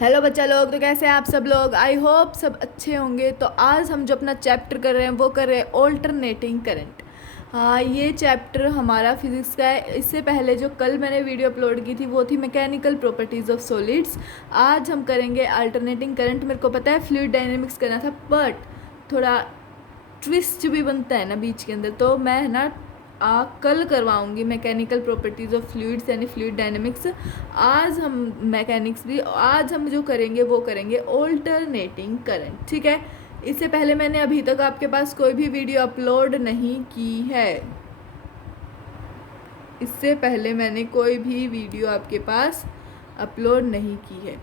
Hello बच्चा लोग, तो कैसे हैं आप सब लोग। आई होप सब अच्छे होंगे। तो आज हम जो अपना चैप्टर कर रहे हैं वो कर रहे हैं ऑल्टरनेटिंग करंट। हाँ, ये चैप्टर हमारा फिजिक्स का है। इससे पहले जो कल मैंने वीडियो अपलोड की थी वो थी मैकेनिकल प्रॉपर्टीज़ ऑफ सॉलिड्स। आज हम करेंगे अल्टरनेटिंग करंट। मेरे को पता है फ्लूइड डायनेमिक्स करना था, बट थोड़ा ट्विस्ट भी बनता है ना बीच के अंदर, तो मैं है ना कल करवाऊंगी मैकेनिकल प्रॉपर्टीज़ ऑफ फ्लूइड्स यानी फ्लूइड डायनेमिक्स। आज हम मैकेनिक्स भी, आज हम जो करेंगे वो करेंगे ऑल्टरनेटिंग करंट। ठीक है। इससे पहले मैंने अभी तक आपके पास कोई भी वीडियो अपलोड नहीं की है। इससे पहले मैंने कोई भी वीडियो आपके पास अपलोड नहीं की है।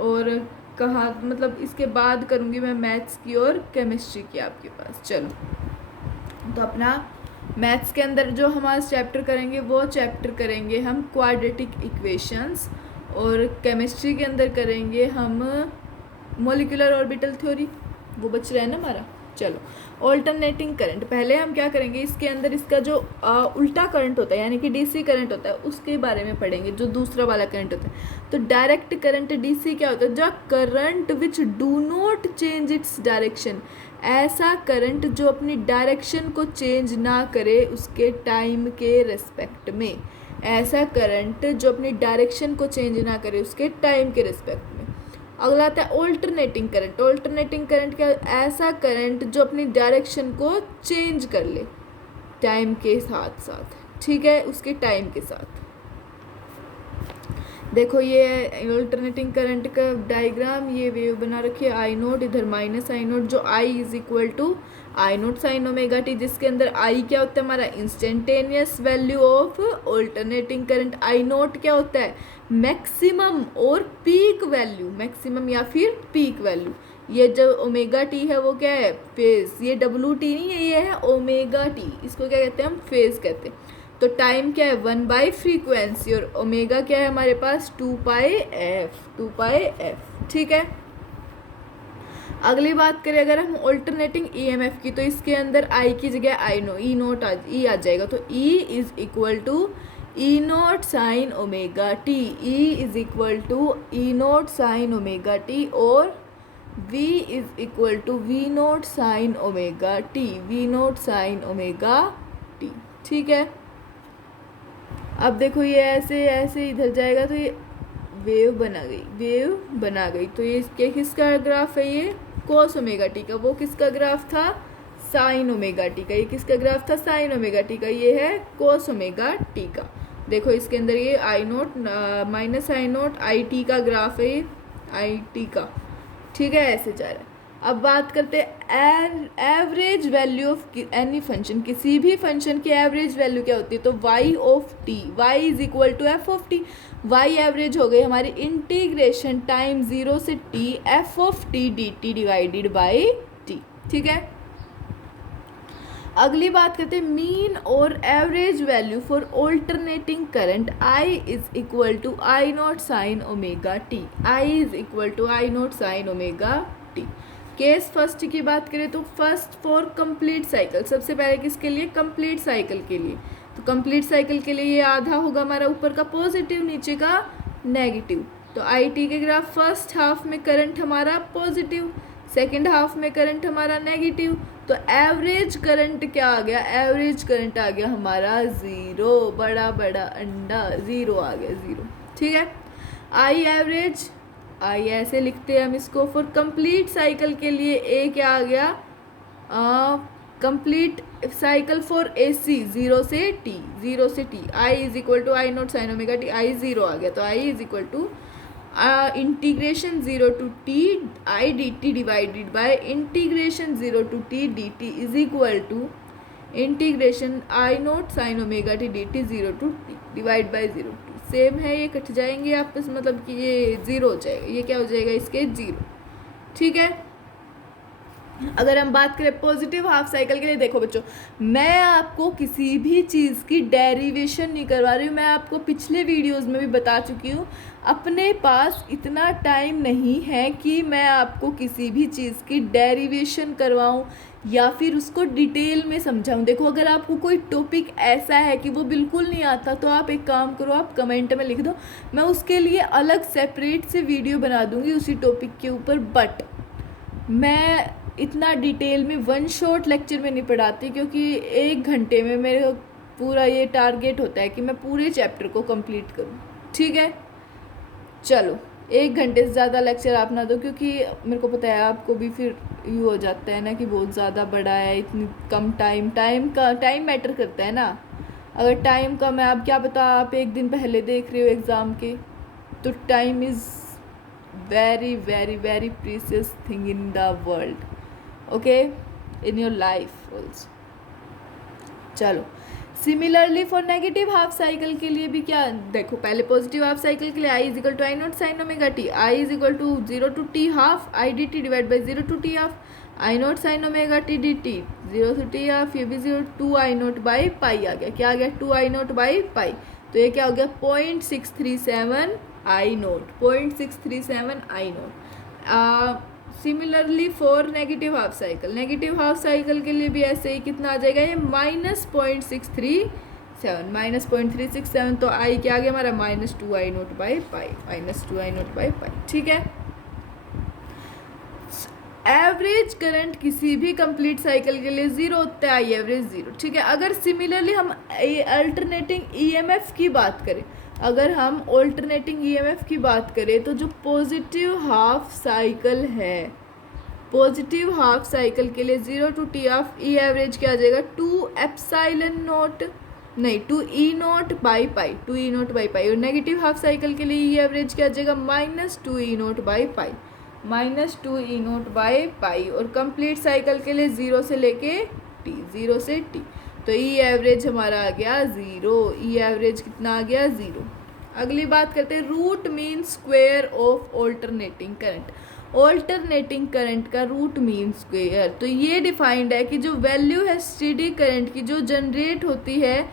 और कहा मतलब इसके बाद करूँगी मैं मैथ्स की और केमिस्ट्री की आपके पास। चलो, तो अपना मैथ्स के अंदर जो हमारा चैप्टर करेंगे वो चैप्टर करेंगे हम क्वाड्रेटिक इक्वेशंस, और केमिस्ट्री के अंदर करेंगे हम मॉलिक्यूलर ऑर्बिटल थ्योरी। वो बच रहा है ना हमारा। चलो, ऑल्टरनेटिंग करंट पहले हम क्या करेंगे, इसके अंदर इसका जो उल्टा करंट होता है यानी कि डीसी करंट होता है उसके बारे में पढ़ेंगे, जो दूसरा वाला करंट होता है। तो डायरेक्ट करंट डीसी क्या होता है, जो current which do not change its direction. ऐसा करंट जो अपनी डायरेक्शन को चेंज ना करे उसके टाइम के रिस्पेक्ट में। ऐसा करंट जो अपनी डायरेक्शन को चेंज ना करे उसके टाइम के रिस्पेक्ट में। अगला आता है ऑल्टरनेटिंग करंट। ऑल्टरनेटिंग करंट क्या, ऐसा करंट जो अपनी डायरेक्शन को चेंज कर ले टाइम के साथ साथ। ठीक है, उसके टाइम के साथ। देखो ये ऑल्टरनेटिंग करंट का डायग्राम, ये वेव बना रखी है आई नोट, इधर माइनस आई नोट, जो I is equal to I naught sine omega T, जिसके अंदर आई क्या होता है हमारा instantaneous value of alternating current. I naught क्या होता है मैक्सिमम और पीक वैल्यू, मैक्सिमम या फिर पीक वैल्यू। ये जो ओमेगा टी है वो क्या है फेज, ये डब्ल्यू टी नहीं है, ये है ओमेगा टी। इसको क्या कहते हैं हम फेज कहते हैं। तो टाइम क्या है 1/फ्रीक्वेंसी, और ओमेगा क्या है हमारे पास 2πf। ठीक है। अगली बात करें अगर हम ऑल्टरनेटिंग ईएमएफ की, तो इसके अंदर आई की जगह आई नो ई नोट ई आ जाएगा। तो E is equal to E naught sine omega T, E is equal to E naught sine omega T, और v is equal to V naught sine omega T, V naught sine omega T. ठीक है। अब देखो ये ऐसे ऐसे इधर जाएगा तो ये वेव बना गई, वेव बना गई। तो ये इसके किसका ग्राफ है, ये कोस ओमेगा टी का। वो किसका ग्राफ था साइन ओमेगा टी का। ये किसका ग्राफ था साइन ओमेगा टी का। ये है कोस ओमेगा टी का। देखो इसके अंदर ये I naught minus I naught I T का ग्राफ है, ये आई टी का। ठीक है, ऐसे जा रहा है। अब बात करते हैं average value of any function. किसी भी फंक्शन की एवरेज वैल्यू क्या होती है, तो y of t, y is equal to F of T. y average हो गई हमारी इंटीग्रेशन टाइम 0 से t F of T D T divided by T. ठीक है। अगली बात करते हैं मीन और average value for alternating current. I is equal to I naught sine omega T, I is equal to I naught sine omega T. Case first की बात करें तो फर्स्ट फॉर कंप्लीट साइकिल, सबसे पहले किसके लिए कंप्लीट साइकिल के लिए। तो कंप्लीट साइकिल के लिए ये आधा होगा हमारा ऊपर का पॉजिटिव नीचे का नेगेटिव। तो आई टी के ग्राफ फर्स्ट हाफ में करंट हमारा पॉजिटिव, सेकेंड हाफ में करंट हमारा नेगेटिव। तो एवरेज करंट क्या आ गया, एवरेज करंट आ गया हमारा ज़ीरो, बड़ा बड़ा अंडा ज़ीरो आ गया, ज़ीरो। ठीक है। आई एवरेज, आई ऐसे लिखते हैं हम इसको। फॉर कंप्लीट साइकिल के लिए ए क्या आ गया complete cycle for A C 0 से टी, 0 से T, I is equal to I naught sine omega T, I zero आ गया। तो I is equal to integration 0 to T I D T divided by integration 0 to T D T is equal to integration I naught sine omega T D T 0 to T divide by 0 to. Same है, ये cut जाएंगे आपस, मतलब कि ये zero हो जाएगा, ये क्या हो जाएगा इसके ज़ीरो। ठीक है। अगर हम बात करें पॉजिटिव हाफ साइकिल के लिए, देखो बच्चों, मैं आपको किसी भी चीज़ की डेरिवेशन नहीं करवा रही हूँ। मैं आपको पिछले वीडियोस में भी बता चुकी हूँ, अपने पास इतना टाइम नहीं है कि मैं आपको किसी भी चीज़ की डेरिवेशन करवाऊँ या फिर उसको डिटेल में समझाऊँ। देखो, अगर आपको कोई टॉपिक ऐसा है कि वो बिल्कुल नहीं आता, तो आप एक काम करो, आप कमेंट में लिख दो, मैं उसके लिए अलग सेपरेट से वीडियो बना दूँगी उसी टॉपिक के ऊपर। बट मैं इतना डिटेल में वन शॉट लेक्चर में नहीं पढ़ाती, क्योंकि 1 घंटे में मेरे पूरा ये टारगेट होता है कि मैं पूरे चैप्टर को कंप्लीट करूँ। ठीक है, चलो 1 घंटे से ज़्यादा लेक्चर आप ना दो, क्योंकि मेरे को पता है आपको भी फिर यूँ हो जाता है ना कि बहुत ज़्यादा बड़ा है, इतनी कम टाइम मैटर करता है ना। अगर टाइम कम है, आप क्या पता आप 1 दिन पहले देख रहे हो एग्ज़ाम के, तो time is very very very precious thing in the world, okay, in your life also। चलो, similarly for negative half cycle के लिए भी क्या, देखो पहले पॉजिटिव हाफ साइकिल के लिए I is equal to I naught sine omega T, I is equal to 0 to T half I D T divide by 0 to T half I naught sine omega T D T, 0 to T half, ये भी 0 two I naught by pi आ गया। क्या आ गया? 2 आई naught by पाई। तो ये क्या हो गया? 0.637 I naught, 0.637 I naught. Similarly for negative half cycle, negative half cycle के लिए भी ऐसे ही कितना आ जाएगा? ये -0.637, -0.367। तो आई क्या आ गया हमारा? -2 I note by pi, -2 I note by pi. ठीक है, एवरेज करंट किसी भी कंप्लीट साइकिल के लिए 0 होता है, आई एवरेज 0। ठीक है, अगर सिमिलरली हम अल्टरनेटिंग ईएमएफ की बात करें, अगर हम ऑल्टरनेटिंग ईएमएफ की बात करें, तो जो पॉजिटिव हाफ साइकिल है, पॉजिटिव हाफ साइकिल के लिए 0 to T of E average क्या आ जाएगा? 2 एप्सिलॉन नॉट, नहीं 2 E naught by pi, 2 E naught by pi. और नेगेटिव हाफ साइकिल के लिए ई एवरेज क्या आ जाएगा? -2 E naught by pi, -2 E naught by pi. और कंप्लीट साइकिल के लिए 0 से लेके टी, 0 से टी, तो ई एवरेज हमारा आ गया 0। ई एवरेज कितना आ गया? 0। अगली बात करते हैं, root mean square of alternating current. Alternating current का रूट मीन स्क्वायर, तो ये डिफाइंड है कि जो वैल्यू है स्टेडी करंट की, जो जनरेट होती है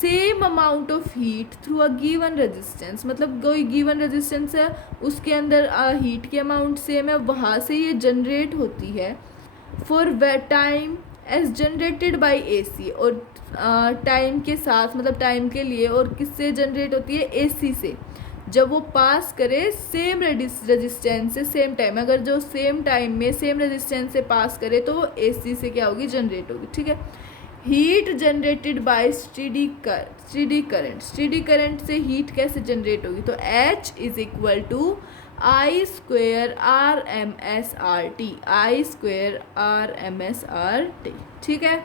same amount of heat through a given resistance, मतलब कोई गिवन रेजिस्टेंस है, उसके अंदर हीट की अमाउंट सेम है, वहाँ से ये जनरेट होती है for time as generated by AC. और टाइम के साथ, मतलब टाइम के लिए, और किससे जनरेट होती है? एसी से। जब वो पास करे सेम रेजिस्टेंस से सेम टाइम, अगर जो सेम टाइम में सेम रेजिस्टेंस से पास करे, तो वो एसी से क्या होगी? जनरेट होगी। ठीक है, heat generated by steady current, steady current से हीट कैसे जनरेट होगी? तो H is equal to I square R M S R T, I square R M S R T. ठीक है,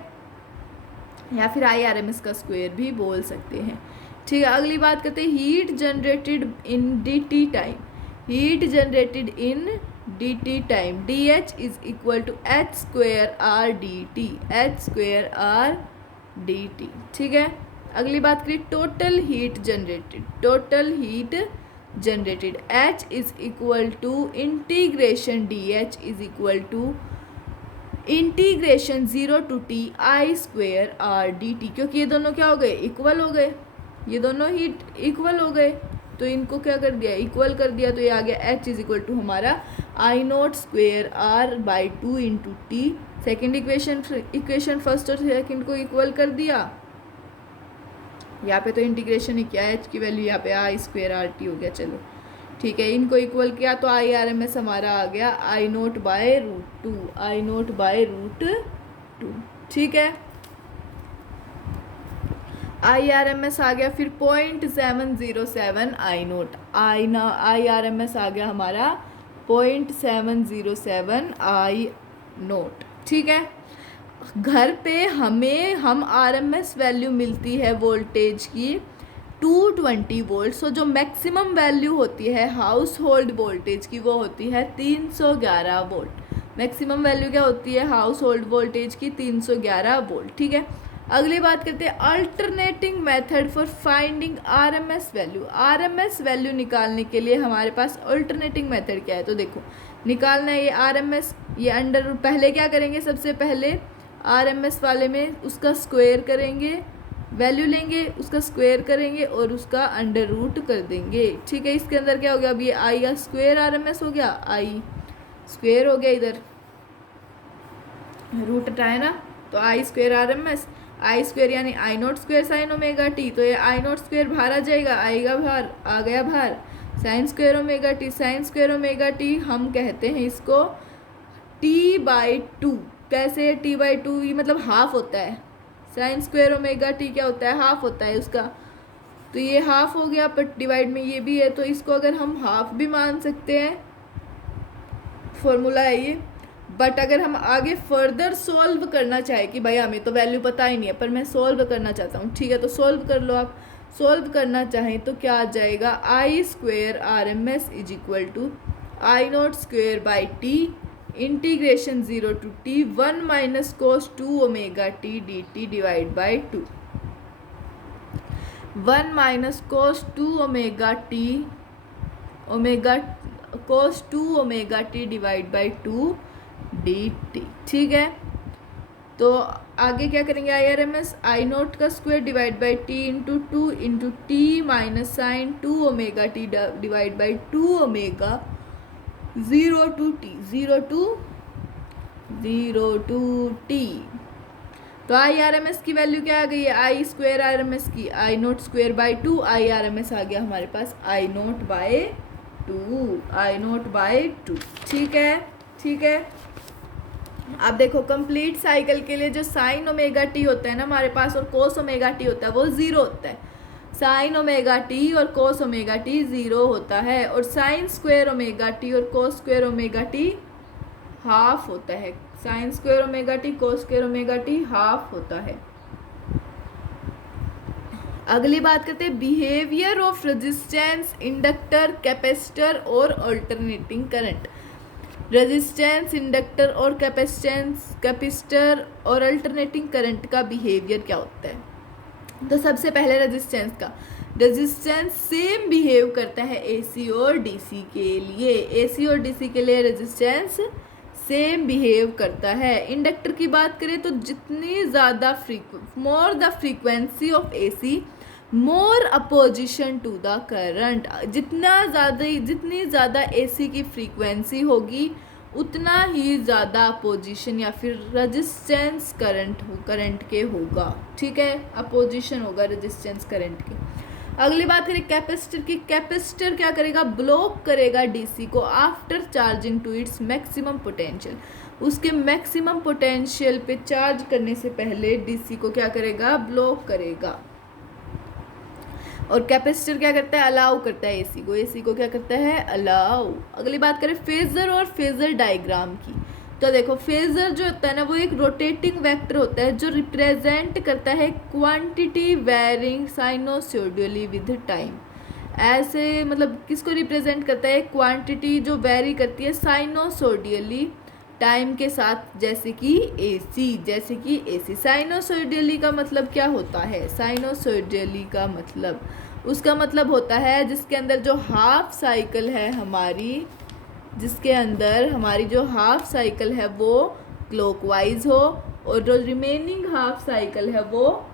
या फिर आई आर एम एस का square भी बोल सकते हैं। ठीक है, अगली बात करते हैं, heat generated in D T time, heat generated in D T time, D H is equal to H square R D T, H square R D T. ठीक है, अगली बात करिए, total heat generated, total heat generated, H is equal to integration D H is equal to integration 0 to T I square R D T, क्योंकि ये दोनों क्या हो गए? इक्वल हो गए, ये दोनों हीट इक्वल हो गए, तो इनको क्या कर दिया? इक्वल कर दिया। तो ये आ गया H इज इक्वल टू हमारा I naught square R by 2 into T. Second equation first और सेकेंड को इक्वल कर दिया। यहाँ पे तो इंटीग्रेशन ही किया, H की वैल्यू यहाँ पे आई स्क्वेयर आर टी हो गया। चलो ठीक है, इनको इक्वल किया, तो आई आर एम एस हमारा आ गया I naught by root 2, I naught by root 2। ठीक है, आई आर एम एस आ गया फिर 0.707 I naught, I R M S आ गया हमारा 0.707 आई नोट। ठीक है, घर पे हम आर एम एस वैल्यू मिलती है वोल्टेज की 220 वोल्ट। सो जो मैक्सिमम वैल्यू होती है हाउस होल्ड वोल्टेज की, वो होती है 311 वोल्ट। मैक्सिमम वैल्यू क्या होती है हाउस होल्ड वोल्टेज की? 311 वोल्ट। ठीक है, अगली बात करते हैं, alternating method for finding RMS value. RMS value निकालने के लिए हमारे पास अल्टरनेटिंग मेथड क्या है? तो देखो, निकालना है ये आरएमएस ये अंडर रूट, पहले क्या करेंगे, सबसे पहले RMS वाले में उसका स्क्वायर करेंगे, वैल्यू लेंगे, उसका स्क्वायर करेंगे और उसका अंडर रूट कर देंगे। ठीक है, इसके अंदर क्या हो गया, अब ये आई का स्क्वायर RMS हो गया, आई स्क्वायर हो गया, इधर रूट हटाए ना, तो I square RMS, I square यानी I naught square sine omega T, तो ये आई नॉट स्क्वायर बाहर आ जाएगा, आएगा बाहर, आ गया बाहर, sine square omega T, sine square omega T हम कहते हैं इसको t/2। कैसे t/2, ये मतलब हाफ होता है, साइन स्क्वायर ओमेगा टी क्या होता है, हाफ होता है उसका, तो ये हाफ हो गया, पर डिवाइड में ये भी है, तो इसको अगर हम हाफ भी मान सकते हैं, फॉर्मूला है ये। बट अगर हम आगे फर्दर सॉल्व करना चाहें कि भाई हमें तो वैल्यू पता ही नहीं है पर मैं सॉल्व करना चाहता हूँ, ठीक है, तो सॉल्व कर लो आप। सॉल्व करना चाहें तो क्या आ जाएगा, आई square RMS is equal to I naught square by T integration 0 to t 1 minus cos 2 omega T dt divide by 2, 1 minus cos 2 omega T omega cos 2 omega T divide by 2 dt। ठीक है, तो आगे क्या करेंगे, RMS आई note का square divide by T into 2 into T minus sign 2 omega T divide by 2 omega 0 to t, 0 to t। तो RMS की value क्या आ गई है, आई स्क्वायर RMS की I naught square by 2, RMS आ गया हमारे पास I note by 2, I note by 2। ठीक है, ठीक है। अब देखो कंप्लीट साइकिल के लिए जो साइन ओमेगा टी होता है ना हमारे पास और कोस ओमेगा टी होता है वो 0 होता है, साइन ओमेगा टी और कोस ओमेगा टी 0 होता है, और साइन स्क्वायर ओमेगा टी और cos square omega T half होता है, sine square omega T cos square omega T half होता है। अगली बात करते हैं behaviour of resistance, inductor, capacitor और अल्टरनेटिंग करंट। रेजिस्टेंस, इंडक्टर और कैपेसिटर और अल्टरनेटिंग करंट का बिहेवियर क्या होता है। तो सबसे पहले रेजिस्टेंस का, रेजिस्टेंस सेम बिहेव करता है AC और DC के लिए, AC और DC के लिए रेजिस्टेंस सेम बिहेव करता है। इंडक्टर की बात करें तो जितनी ज़्यादा more the frequency of AC more opposition to the current, जितनी ज़्यादा AC की फ्रीक्वेंसी होगी उतना ही ज़्यादा अपोजिशन या फिर रेजिस्टेंस करंट के होगा। ठीक है, अपोजिशन होगा रेजिस्टेंस करंट के। अगली बात करें कैपेसिटर की, कैपेसिटर क्या करेगा, ब्लॉक करेगा DC को after charging to its maximum potential, उसके मैक्सिमम पोटेंशियल पे चार्ज करने से पहले DC को क्या करेगा, ब्लॉक करेगा। और कैपेसिटर क्या करता है, अलाउ करता है AC को क्या करता है, अलाउ। अगली बात करें फेजर और फेजर डायग्राम की, तो देखो फेजर जो होता है ना वो एक रोटेटिंग वेक्टर होता है जो रिप्रेजेंट करता है क्वांटिटी वेरिंग साइनोसोडियली विद टाइम। ऐसे मतलब किसको रिप्रेजेंट करता है, क्वांटिटी जो वेरी करती है साइनोसोडियली टाइम के साथ, जैसे कि AC। साइनोसोडियली का मतलब क्या होता है, साइनोसोडियली का मतलब उसका मतलब होता है जिसके अंदर जो हाफ साइकिल है हमारी, जिसके अंदर हमारी जो हाफ साइकिल है वो क्लॉकवाइज हो और जो रिमेनिंग हाफ साइकिल है वो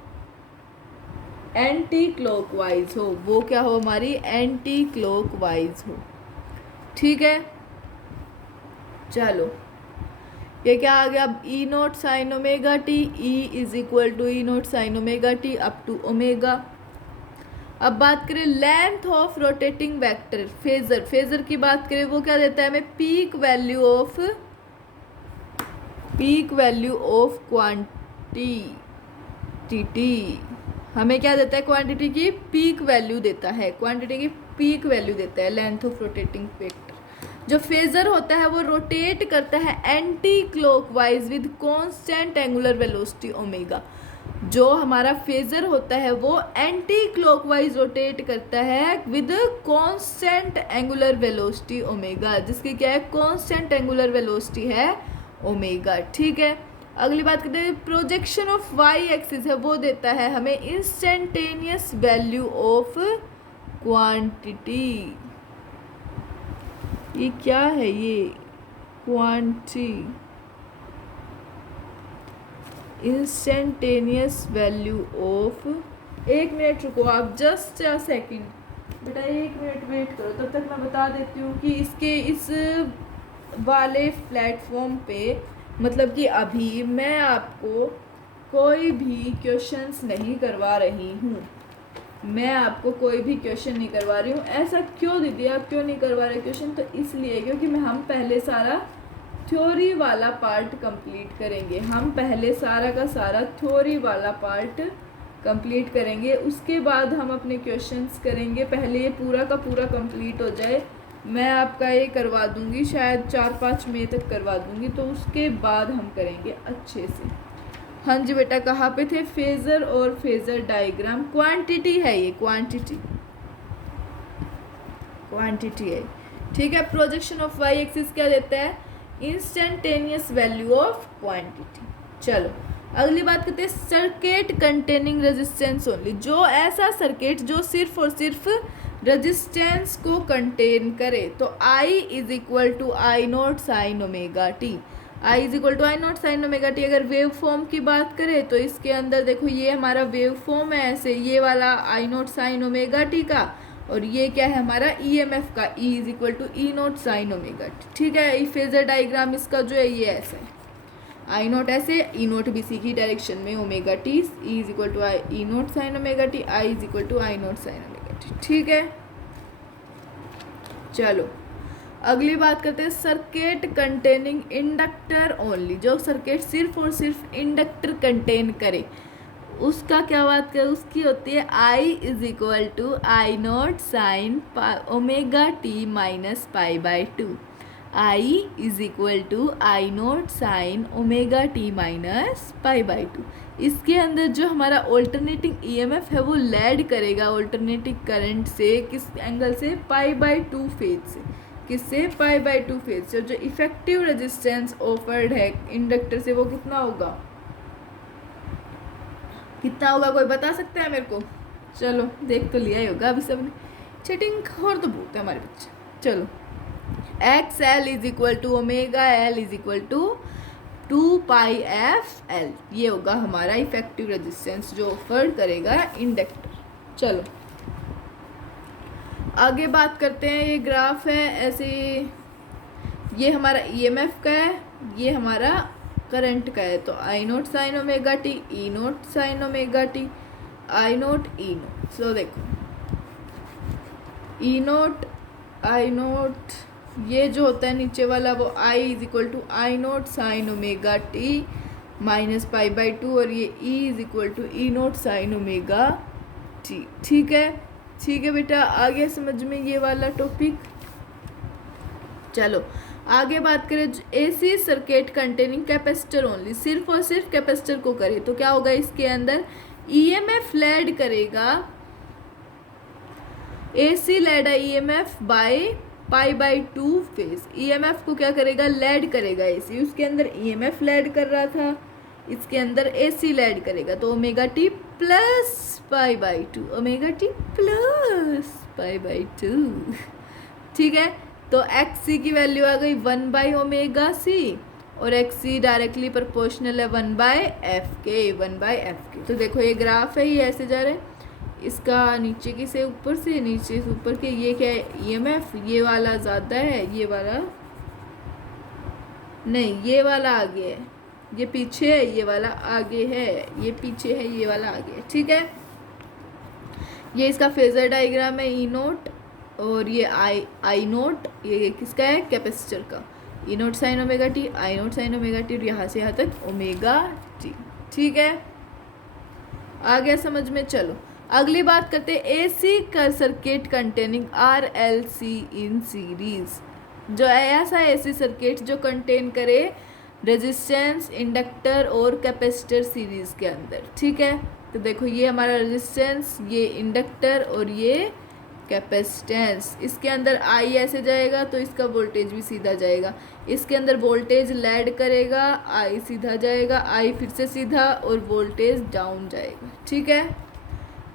एंटी क्लॉकवाइज हो, वो क्या हो, हमारी एंटी क्लॉकवाइज हो। ठीक है, चलो ये क्या आ गया, अब E naught sine omega T, E is equal to E naught sine omega T up to omega. अब बात करें length of rotating vector, phasor की बात करें वो क्या देता है हमें, पीक वैल्यू ऑफ क्वांटिटी, हमें क्या देता है, क्वांटिटी की पीक वैल्यू देता है, लेंथ ऑफ रोटेटिंग वेक्टर। जो फेजर होता है वो रोटेट करता है anti clockwise with constant angular velocity omega. जो हमारा फेजर होता है वो एंटी क्लॉकवाइज रोटेट करता है with constant angular velocity omega, जिसकी क्या है, कांस्टेंट एंगुलर वेलोसिटी है ओमेगा। ठीक है, अगली बात करते हैं प्रोजेक्शन ऑफ वाई एक्सिस है वो देता है हमें इंस्टेंटेनियस वैल्यू ऑफ क्वांटिटी। ये क्या है, ये क्वांटी इंस्टेंटेनियस वैल्यू ऑफ, 1 मिनट रुको आप, जस्ट अ सेकंड बेटा, 1 मिनट वेट करो, तब तक मैं बता देती हूँ कि इसके इस वाले प्लेटफॉर्म पे, मतलब कि अभी मैं आपको कोई भी क्वेश्चंस नहीं करवा रही हूँ, मैं आपको कोई भी क्वेश्चन नहीं करवा रही हूँ। ऐसा क्यों दीदी, आप क्यों नहीं करवा रहे क्वेश्चन? तो इसलिए क्योंकि हम पहले सारा थ्योरी वाला पार्ट कंप्लीट करेंगे, हम पहले सारा का सारा थ्योरी वाला पार्ट कंप्लीट करेंगे, उसके बाद हम अपने क्वेश्चंस करेंगे। पहले ये पूरा का पूरा कंप्लीट हो जाए, मैं आपका ये करवा दूंगी, शायद 4-5 मई तक करवा दूंगी, तो उसके बाद हम करेंगे अच्छे से। हाँ जी बेटा, कहाँ पे थे? फेज़र और फेज़र डायग्राम, क्वांटिटी है ये, क्वांटिटी है, ठीक है। प्रोजेक्शन ऑफ वाई एक्सिस क्या देता है? Instantaneous value of quantity. चलो अगली बात करते हैं, सर्किट कंटेनिंग रेजिस्टेंस ओनली, जो ऐसा सर्किट जो सिर्फ और सिर्फ रेजिस्टेंस को कंटेन करे। तो I is equal to I naught sine omega T, I is equal to I naught sine omega T. अगर वेव फॉर्म की बात करें तो इसके अंदर देखो, ये हमारा वेव फॉर्म है ऐसे, ये वाला I naught sine omega T का, और ये क्या है हमारा EMF का, E is equal to E naught sine omega T, ठीक है। फेजर डायग्राम इसका जो है ये ऐसा है, आई नॉट ऐसे, ई नॉट भी सी की डायरेक्शन में, omega T, E is equal to I E naught sine omega T, I is equal to I naught sine omega T, ठीक है। चलो अगली बात करते हैं, सर्किट कंटेनिंग इंडक्टर ओनली, जो सर्किट सिर्फ और सिर्फ इंडक्टर कंटेन करे, उसका क्या बात करें? उसकी होती है I is equal to I naught sine omega T minus pi by two, I is equal to I naught sine omega T minus pi by two. इसके अंदर जो हमारा ऑल्टरनेटिंग EMF है वो लैड करेगा ऑल्टरनेटिंग करंट से, किस angle से? पाई बाई टू फेज से, किससे? पाई बाई टू फेज से। जो इफेक्टिव रेजिस्टेंस ऑफर्ड है इंडक्टर से वो कितना होगा? कितना होगा, कोई बता सकता है मेरे को? चलो देख तो लिया ही होगा अभी सबने, चीटिंग और तो बहुत है हमारे बच्चे। चलो X L is equal to omega L is equal to 2 pi F L, ये होगा हमारा इफेक्टिव रेजिस्टेंस जो ऑफर करेगा इंडक्टर। चलो आगे बात करते हैं, ये ग्राफ है ऐसे, ये हमारा EMF का है, ये हमारा करंट का है। तो आई नोट साइन ओमेगा टी, ई नोट साइन ओमेगा टी, आई नोट ई नोट। सो देखो ई नोट आई नोट, ये जो होता है नीचे वाला वो I is equal to I naught sine omega T minus pi by two, और ये E is equal to E naught sine omega T, ठीक है। ठीक है बेटा, आगे समझ में ये वाला टॉपिक। चलो आगे बात करें, AC circuit containing capacitor only, सिर्फ और सिर्फ कैपेसिटर को करे तो क्या होगा? इसके अंदर EMF लैड करेगा, AC lead EMF by pi by two phase. EMF को क्या करेगा? लैड करेगा AC, उसके अंदर EMF लैड कर रहा था, इसके अंदर AC लैड करेगा, तो omega T plus pi by to, omega T plus pi by to, ठीक है। तो XC की वैल्यू आ गई 1 बाई ओमेगा सी, और XC डायरेक्टली प्रोपोर्शनल है 1 बाय एफ के। तो देखो ये ग्राफ है, ये ऐसे जा रहे हैं, इसका नीचे की से ऊपर से, नीचे से ऊपर के, ये क्या है? EMF, ये वाला ज़्यादा है, ये वाला नहीं, ये वाला आगे है, ये पीछे है, ये वाला आगे है, ये पीछे है, ये वाला आगे है, ठीक है। ये इसका फेजर डायग्राम है, ई नोट, और ये आई नोट, ये किसका है? कैपेसिटर का, ई नोट साइन ओमेगा टी, आई नोट साइन ओमेगा टी, और यहाँ से यहाँ तक ओमेगा टी, ठीक है। आ गया समझ में? चलो अगली बात करते हैं, AC का circuit containing RLC in series, जो ऐसा AC सर्किट जो कंटेन करे रेजिस्टेंस, इंडक्टर और कैपेसिटर सीरीज के अंदर, ठीक है। तो देखो ये हमारा रेजिस्टेंस, ये इंडक्टर और ये कैपेसिटेंस, इसके अंदर I ऐसे जाएगा तो इसका वोल्टेज भी सीधा जाएगा, इसके अंदर वोल्टेज लैड करेगा, I सीधा जाएगा, I फिर से सीधा, और वोल्टेज डाउन जाएगा, ठीक है।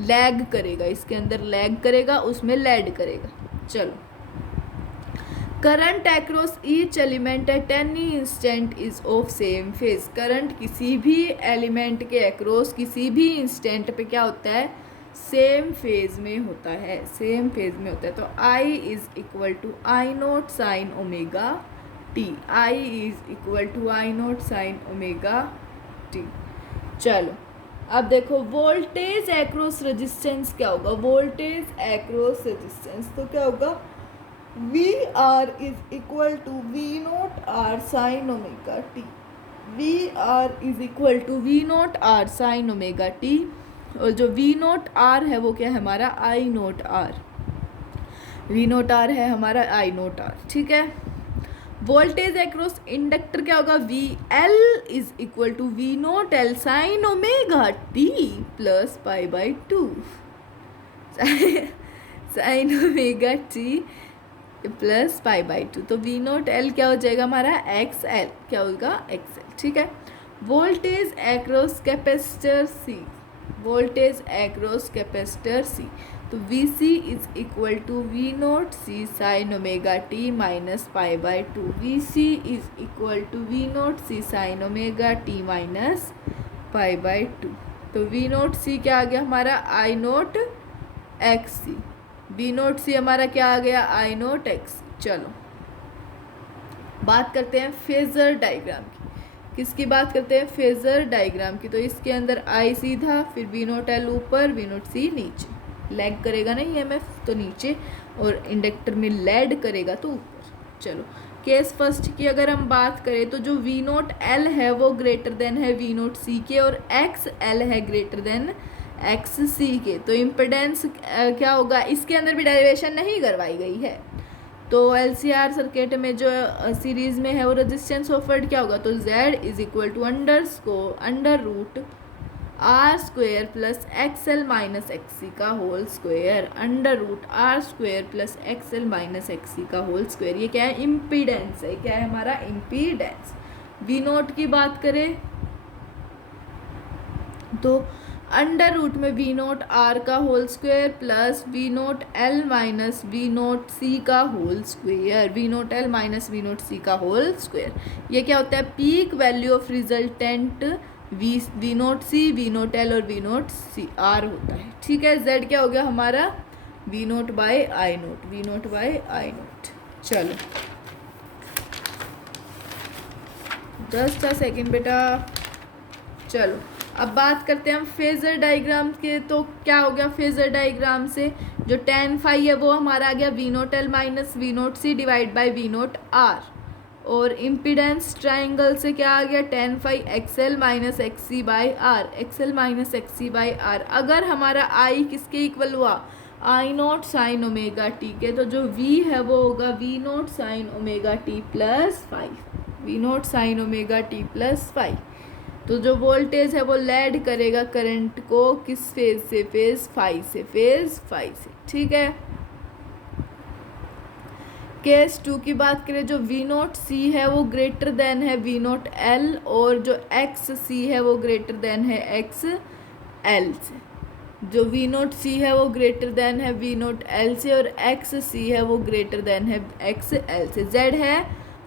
लैग करेगा, इसके अंदर लैग करेगा, उसमें लैड करेगा। चलो current across each element at any instant is of same phase. Current किसी भी एलिमेंट के अक्रॉस किसी भी इंस्टेंट पे क्या होता है, सेम फेज में होता है, सेम फेज में होता है। तो I is equal to I naught sine omega T, I is equal to I naught sine omega T. चलो अब देखो वोल्टेज एक्रॉस रेजिस्टेंस क्या होगा, वोल्टेज एक्रॉस रेजिस्टेंस तो क्या होगा, V R is equal to V naught R sine omega T, V R is equal to V naught R sine omega T, और जो वी नोट आर है वो क्या है हमारा I naught R, V naught R है हमारा I naught are, ठीक है। वोल्टेज एक्रॉस इंडक्टर क्या होगा, V L is equal to V naught L sine omega T plus pi by two, sine omega T plus pi by two. तो V naught L क्या हो जाएगा हमारा x L, क्या होगा एक्स एल, ठीक है। Voltage across capacitor C, voltage across capacitor C, तो V C is equal to V naught C sine omega T minus pi by two, V C is equal to V naught C sine omega T minus pi by two. तो V naught C क्या आ गया हमारा I naught X C, V naught C हमारा क्या आ गया I naught x. चलो बात करते हैं फेजर डायग्राम की, किसकी बात करते हैं, फेजर डायग्राम की। तो इसके अंदर आई सीधा, फिर वी नोट एल ऊपर, वी नोट सी नीचे, लैग करेगा नहीं EMF तो नीचे, और इंडक्टर में लैड करेगा तो ऊपर। चलो केस फर्स्ट की अगर हम बात करें तो जो वी नोट एल है वो ग्रेटर देन है वी नोट सी के, और एक्स एल है ग्रेटर देन एक्स सी के। तो इम्पिडेंस क्या होगा, इसके अंदर भी डेरिवेशन नहीं करवाई गई है, तो LCR सर्किट में जो सीरीज में है वो रेजिस्टेंस ऑफर्ड क्या होगा, तो Z is equal to under root R square plus XL minus XC का whole square, under root R square plus XL minus XC का होल स्क्वेयर। ये क्या है, इम्पीडेंस है, क्या है हमारा इम्पीडेंस। वी नोट की बात करें तो अंडर रूट में वी नोट आर का whole square plus V naught L minus V naught C का whole square, V naught L minus V naught C का होल स्क्वेयर। ये क्या होता है, peak value of resultant V naught C, V naught L और V naught C R होता है, ठीक है। जेड क्या हो गया हमारा V note by I naught, V note by I note. चलो 10 सेकेंड बेटा। चलो अब बात करते हैं हम फेजर डायग्राम के। तो क्या हो गया फेजर डायग्राम से, जो tan फाई है वो हमारा आ गया V naught L minus V naught C divide by V naught R, और इम्पीडेंस ट्राइंगल से क्या आ गया tan phi XL minus XC by R, XL minus XC by R. अगर हमारा I किसके इक्वल हुआ, I naught sine omega T के, तो जो V है वो होगा V naught sine omega T plus 5, V naught sine omega T plus 5। तो जो वोल्टेज है वो लैड करेगा करंट को किस फेज से, फेज 5 से, फेज 5 से, ठीक है। केस 2 की बात करें, जो वी नोट सी है वो ग्रेटर देन है वी नोट एल, और जो एक्स सी है वो ग्रेटर देन है एक्स एल से। जो वी नोट सी है वो ग्रेटर देन है वी नोट एल से, और एक्स सी है वो ग्रेटर देन है एक्स एल से। जेड है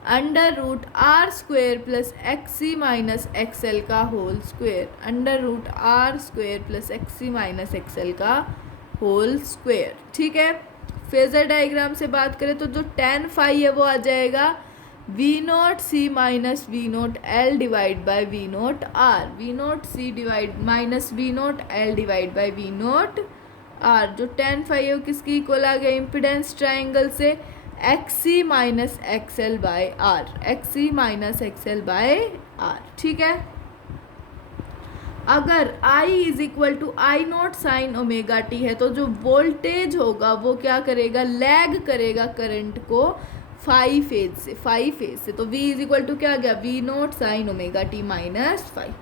under root R square plus XC minus XL का whole square, under root R square plus XC minus XL का होल स्क्वेयर, ठीक है। फेजर डायग्राम से बात करें तो जो tan फाई है वो आ जाएगा V naught C minus V naught L divide by V naught R, V naught C divide minus V naught L divide by V naught R. जो tan फाई है वो किसकी इक्वल आ गया, इम्पिडेंस ट्राइंगल से XC minus XL by R, XC minus XL by R, ठीक है। अगर I is equal to I naught sine omega T है तो जो वोल्टेज होगा वो क्या करेगा, लैग करेगा करंट को 5 फेज से, 5 फेज से। तो V इज इक्वल टू क्या आ गया, V naught sine omega T minus 5।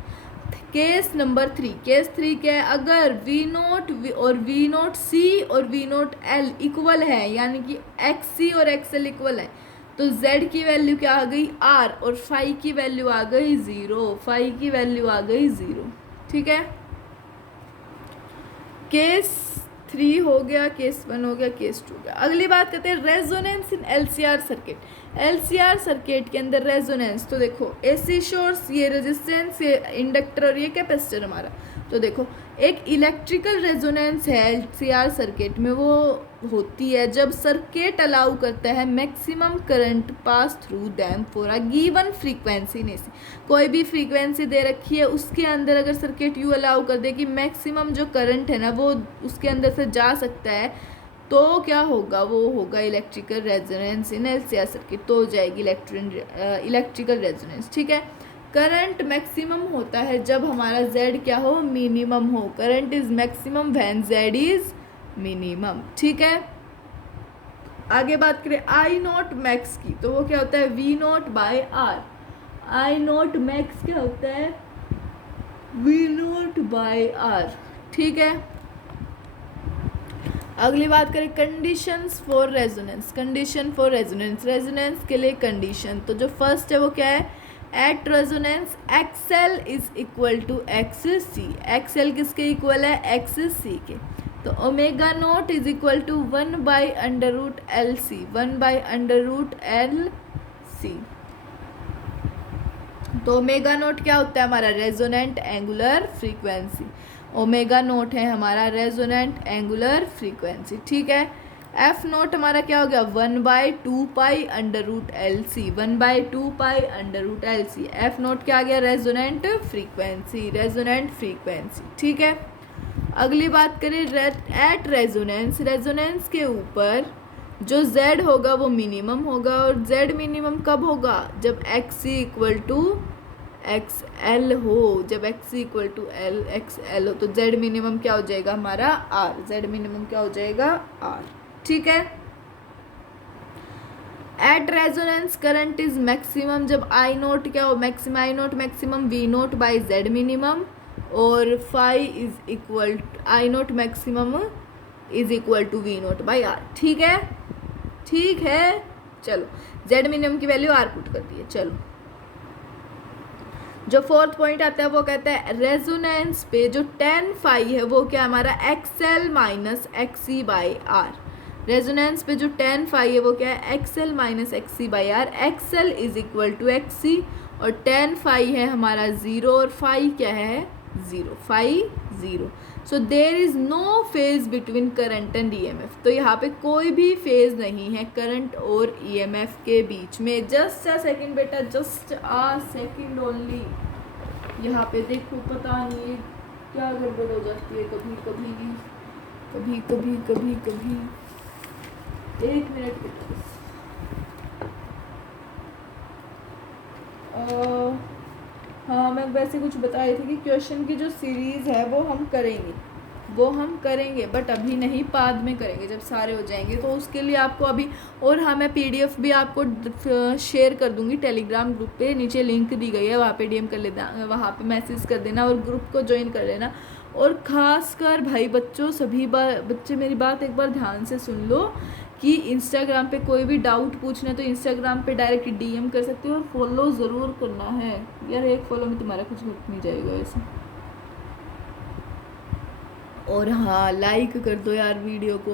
Case number 3, case 3 क्या है, अगर वी नोट और वी नोट सी और वी नोट एल इक्वल है, यानी कि XC और XL इक्वल है, तो Z की वैल्यू क्या आ गई R, और फाई की वैल्यू आ गई 0, फाई की वैल्यू आ गई 0, ठीक है। केस 3 हो गया, केस 1 हो गया, केस 2 हो गया। अगली बात करते हैं resonance in LCR circuit. LCR circuit के अंदर रेजोनेंस, तो देखो एसी सोर्स, ये रेजिस्टेंस, ये इंडक्टर और ये कैपेसिटर हमारा। तो देखो एक इलेक्ट्रिकल रेजोनेंस है एलसीआर सर्किट में, वो होती है जब सर्किट अलाउ करता है maximum current pass through them for a given frequency ने। कोई भी फ्रीक्वेंसी दे रखी है, उसके अंदर अगर सर्किट यू अलाउ कर दे कि मैक्सिमम जो करंट है ना वो उसके अंदर से जा सकता है, तो क्या होगा, वो होगा electrical resonance in LCR circuit. तो हो जाएगी इलेक्ट्रिकल रेजोनेंस। ठीक है, करंट मैक्सिमम होता है जब हमारा Z क्या हो, मिनिमम हो। Current is maximum when Z is minimum. ठीक है, आगे बात करें आई नॉट मैक्स की, तो वो क्या होता है V naught by R। I naught max क्या होता है V नॉट बाय R। ठीक है, अगली बात करें conditions for resonance. Condition for resonance, resonance के लिए कंडीशन, तो जो फर्स्ट है वो क्या है, at resonance XL is equal to XC। XL किसके इक्वल है, XC के। तो omega naught is equal to 1 by under root LC, 1 by under root LC। तो ओमेगा नोट क्या होता है हमारा, resonant angular frequency. Omega naught है हमारा रेजोनेंट एंगुलर फ्रीक्वेंसी। ठीक है, एफ नोट हमारा क्या हो गया, 1/2 under root LC, 1/2 under root LC। F naught क्या आ गया, रेजोनेंट फ्रीक्वेंसी, रेजोनेंट फ्रीक्वेंसी। ठीक है, अगली बात करें एट रेजोनेंस। रेजोनेंस के ऊपर जो Z होगा वो मिनिमम होगा, और Z मिनिमम कब होगा, जब XC इक्वल टू XL हो। जब XC इक्वल टू XL हो तो Z मिनिमम क्या हो जाएगा हमारा R। Z मिनिमम क्या हो जाएगा R। ठीक है, at resonance current is maximum जब I नोट क्या हो, maximum I naught maximum V note by Z minimum, और phi is equal I naught maximum is equal to V note by R। ठीक है, ठीक है, चलो Z मिनिमम की वैल्यू R पुट कर दी है। चलो जो फोर्थ पॉइंट आता है वो कहता है रेजोनेंस पे जो tan फाई है वो क्या हमारा XL minus XC by R। Resonance पे जो tan फाई है वो क्या है, XL minus XC by R। XL is equal to XC, और tan फाई है हमारा 0, और फाई क्या है 0, phi 0। So there is no phase between current and EMF। तो यहाँ पे कोई भी फेज नहीं है करंट और EMF के बीच में। जस्ट अ सेकेंड बेटा, जस्ट अ सेकेंड ओनली। यहाँ पे देखो पता नहीं क्या गड़बड़ हो जाती है कभी कभी कभी कभी कभी कभी। एक मिनट बेटा, हाँ मैं वैसे कुछ बता रही थी कि क्वेश्चन की जो सीरीज़ है वो हम करेंगे बट अभी नहीं, बाद में करेंगे जब सारे हो जाएंगे। तो उसके लिए आपको अभी, और हाँ मैं PDF भी आपको शेयर कर दूंगी टेलीग्राम ग्रुप पे, नीचे लिंक दी गई है, वहाँ पे DM कर लेना, वहाँ पे मैसेज कर देना और ग्रुप को ज्वाइन कर लेना। और ख़ासकर भाई बच्चों, सभी बच्चे मेरी बात एक बार ध्यान से सुन लो कि इंस्टाग्राम पे कोई भी डाउट पूछना है तो इंस्टाग्राम पे डायरेक्ट DM कर सकते हो, और फॉलो ज़रूर करना है यार, एक फॉलो में तुम्हारा कुछ घट नहीं जाएगा वैसे। और हाँ लाइक कर दो यार वीडियो को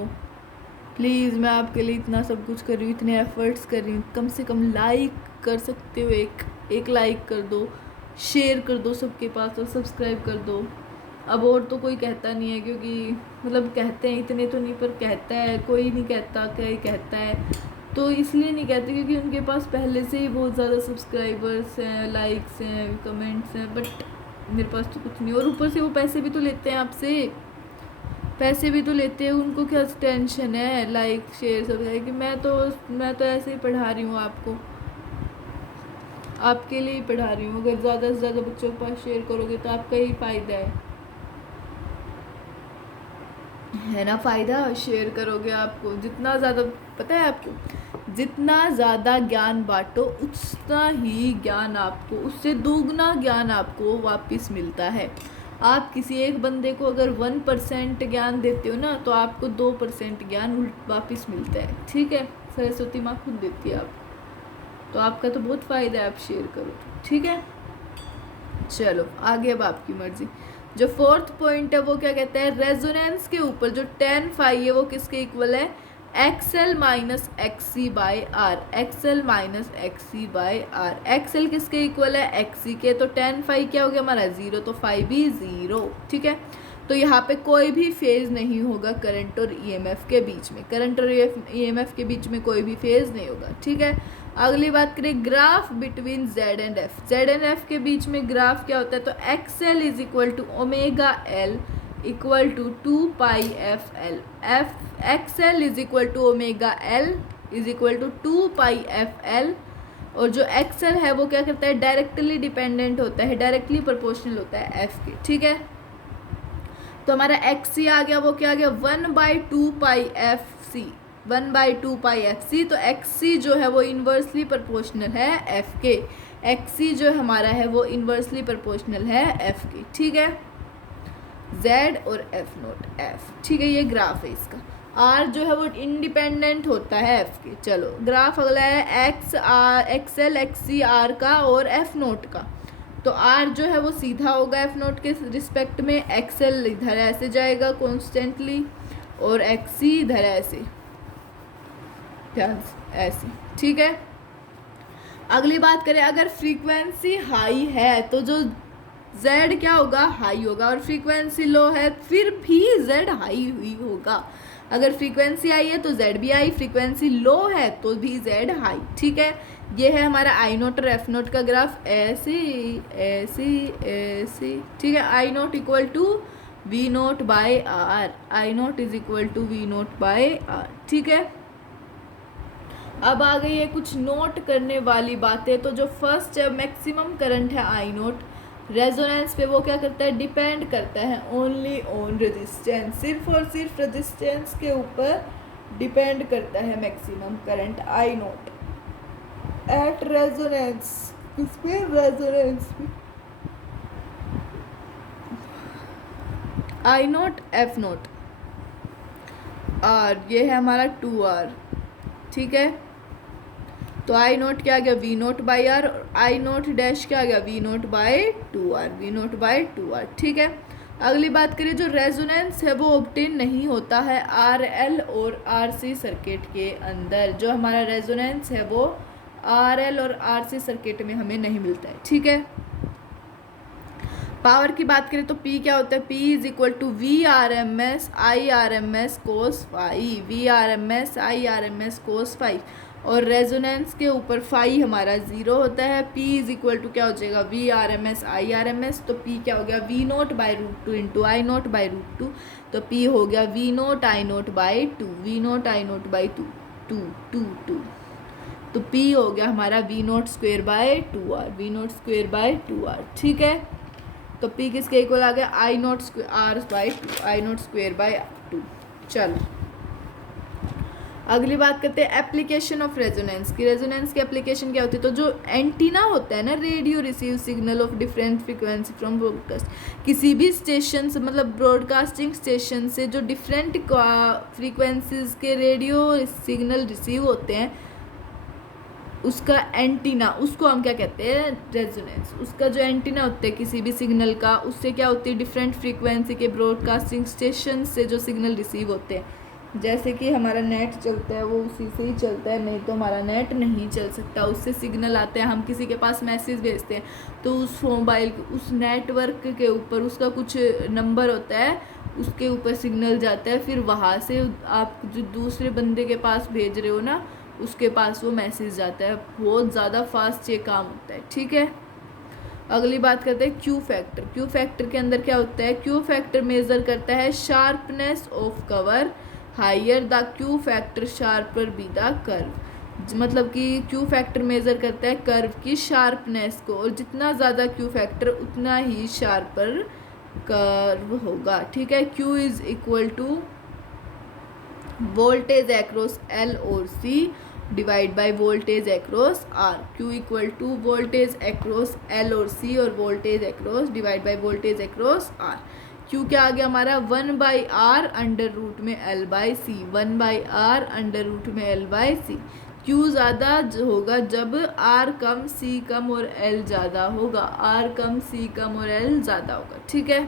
प्लीज़, मैं आपके लिए इतना सब कुछ कर रही हूँ, इतने एफर्ट्स कर रही हूँ, कम से कम लाइक कर सकते हो, एक लाइक कर दो, शेयर कर दो सबके पास, और सब्सक्राइब कर दो। अब और तो कोई कहता नहीं है, क्योंकि मतलब कहते हैं इतने तो नहीं, पर कहता है कोई नहीं कहता, कोई कहता है तो इसलिए नहीं कहते क्योंकि उनके पास पहले से ही बहुत ज़्यादा सब्सक्राइबर्स हैं, लाइक्स हैं, कमेंट्स हैं, बट मेरे पास तो कुछ नहीं। और ऊपर से वो पैसे भी तो लेते हैं आपसे, पैसे भी तो लेते हैं, उनको क्या टेंशन है लाइक शेयर सब्सक्राइब कि मैं तो ऐसे ही पढ़ा रही हूँ आपको, आपके लिए ही पढ़ा रही हूँ। अगर ज़्यादा से ज़्यादा बच्चों के पास शेयर करोगे तो आपका ही फ़ायदा है ना, फ़ायदा शेयर करोगे। आपको जितना ज़्यादा पता है, आपको जितना ज़्यादा ज्ञान बांटो उतना ही ज्ञान आपको, उससे दोगुना ज्ञान आपको वापस मिलता है। आप किसी एक बंदे को अगर 1% ज्ञान देते हो ना, तो आपको 2% ज्ञान वापस मिलता है। ठीक है, सरस्वती माँ खुद देती है आपको, तो आपका तो बहुत फ़ायदा है, आप शेयर करो। ठीक है, चलो आगे अब आपकी मर्ज़ी। जो फोर्थ पॉइंट है वो क्या कहता है, रेजोनेंस के ऊपर जो tan फाई है वो किसके इक्वल है, XL minus XC by R, XL minus XC by R. XL किसके इक्वल है, एक्सी के, तो tan फाई क्या हो गया हमारा 0, तो फाई भी 0, ठीक है। तो यहाँ पे कोई भी फेज नहीं होगा करंट और ईएमएफ के बीच में, करंट और ईएमएफ के बीच में कोई भी फेज नहीं होगा, ठीक है। अगली बात करें graph between Z and F, Z and F के बीच में ग्राफ क्या होता है, तो XL is equal to omega L equal to 2 pi F L, F XL is equal to omega L is equal to 2 pi F L. और जो XL है वो क्या करता है, डायरेक्टली डिपेंडेंट होता है, डायरेक्टली प्रोपोर्शनल होता है एफ के, ठीक है। तो हमारा एक्स सी आ गया, वो क्या आ गया 1/2 पाई एफ सी, 1/2 पाई एफ सी। तो एक्स सी जो है वो इन्वर्सली प्रोपोर्शनल है एफ के, एक्स सी जो हमारा है वो इन्वर्सली प्रोपोर्शनल है एफ के, ठीक है। जेड और एफ नोट एफ, ठीक है, ये ग्राफ है इसका। आर जो है वो इंडिपेंडेंट होता है एफ के। चलो ग्राफ अगला है X R XL X C R का और एफ नोट का। तो आर जो है वो सीधा होगा एफ नोट के रिस्पेक्ट में, एक्सएल इधर ऐसे जाएगा कॉन्स्टेंटली और एक्स सी इधर ऐसे ऐसे, ठीक है। अगली बात करें, अगर फ्रीक्वेंसी हाई है तो जो z क्या होगा, हाई होगा, और फ्रीक्वेंसी लो है फिर भी z हाई हुई होगा। अगर फ्रीक्वेंसी हाई है तो z भी हाई, फ्रीक्वेंसी लो है तो भी z हाई, ठीक है। ये है हमारा आई नोट और एफ नोट का ग्राफ, ऐसे ऐसे ऐसे, ठीक है। I naught equal to V naught by R, I naught is equal to V naught by R, ठीक है। अब आ गई है कुछ नोट करने वाली बातें। तो जो फर्स्ट है मैक्सिमम करंट है आई नोट, रेजोनेंस पे वो क्या करता है, डिपेंड करता है ओनली ऑन रेजिस्टेंस, सिर्फ और सिर्फ रेजिस्टेंस के ऊपर डिपेंड करता है maximum current I note at resonance, किस पे, रेजोनेंस पे। आई नोट एफ नोट आर, ये है हमारा 2R, ठीक है। तो आई नोट क्या आ गया, वी नोट बाई आर, और आई नोट डैश क्या आ गया, V note by 2R, V note by 2R, ठीक है। अगली बात करिए, जो रेजोनेंस है वो ऑब्टेन नहीं होता है RL और RC सर्किट के अंदर, जो हमारा रेजोनेंस है वो RL और RC सर्किट में हमें नहीं मिलता है, ठीक है। पावर की बात करें तो P क्या होता है, P is equal to VRMS IRMS cos phi, VRMS IRMS cos phi, और रेजोनेंस के ऊपर फाई हमारा 0 होता है। P इज इक्वल टू क्या हो जाएगा, VRMS IRMS, तो P क्या हो गया, V note by root 2 into I note by root 2, तो P हो गया V nought I note by 2, V nought I note by 2, 2 2 2, तो P हो गया हमारा V naught square by 2R, V naught square by 2R, ठीक है। तो P किसके इक्वल आ गया, I naught square R by 2, I naught square by 2। चलो अगली बात करते हैं एप्लीकेशन ऑफ रेजोनेंस की। रेजोनेंस की एप्लीकेशन क्या होती है, तो जो एंटीना होता है ना, radio receive signal of different frequency from broadcast, किसी भी स्टेशन से मतलब ब्रॉडकास्टिंग स्टेशन से जो डिफरेंट फ्रीक्वेंसीज के रेडियो सिग्नल रिसीव होते हैं, उसका एंटीना, उसको हम क्या कहते हैं, रेजोनेंस। उसका जो एंटीना होता है किसी भी सिग्नल का, उससे क्या होती है, डिफरेंट फ्रीक्वेंसी के ब्रॉडकास्टिंग स्टेशन से जो सिग्नल रिसीव होते हैं, जैसे कि हमारा नेट चलता है वो उसी से ही चलता है, नहीं तो हमारा नेट नहीं चल सकता, उससे सिग्नल आते हैं, हम किसी के पास मैसेज भेजते हैं तो उस मोबाइल उस नेटवर्क के ऊपर उसका कुछ नंबर होता है, उसके ऊपर सिग्नल जाता है, फिर वहाँ से आप जो दूसरे बंदे के पास भेज रहे हो ना, उसके पास वो मैसेज जाता है। बहुत ज़्यादा फास्ट ये काम होता है, ठीक है। अगली बात करते हैं क्यू फैक्टर। क्यू फैक्टर के अंदर क्या होता है, क्यू फैक्टर मेज़र करता है sharpness of curve, higher the Q factor sharper be the curve. मतलब कि क्यू फैक्टर मेज़र करता है कर्व की शार्पनेस को, और जितना ज़्यादा क्यू फैक्टर उतना ही शार्पर कर्व होगा, ठीक है। Q is equal to voltage across L और C divide by voltage across R. Q equal to voltage across L और सी और voltage across divide by voltage across R. Q क्या आ गया हमारा 1/r अंडर रूट में L by C, 1/r under root में L by C. Q ज़्यादा होगा जब R कम C कम और L ज़्यादा होगा, R कम C कम और L ज़्यादा होगा, ठीक है।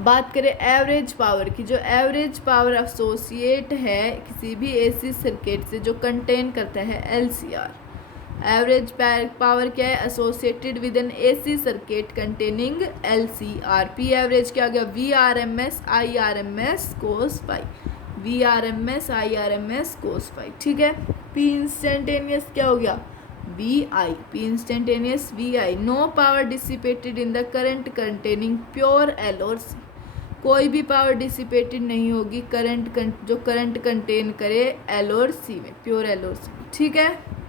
बात करें एवरेज पावर की, जो एवरेज पावर एसोसिएट है किसी भी एसी सर्किट से जो कंटेन करता है एलसीआर। एवरेज पावर क्या है, associated with an AC circuit containing LCR. P average क्या आ गया, V R M S I R M S cos phi, V R M S I R M S cos phi, ठीक है। P instantaneous क्या हो गया, V I, P instantaneous V I. No power dissipated in the current containing pure L और C, कोई भी power dissipated नहीं होगी करंट जो करंट कंटेन करे एल और सी में, प्योर एल और सी में, ठीक है।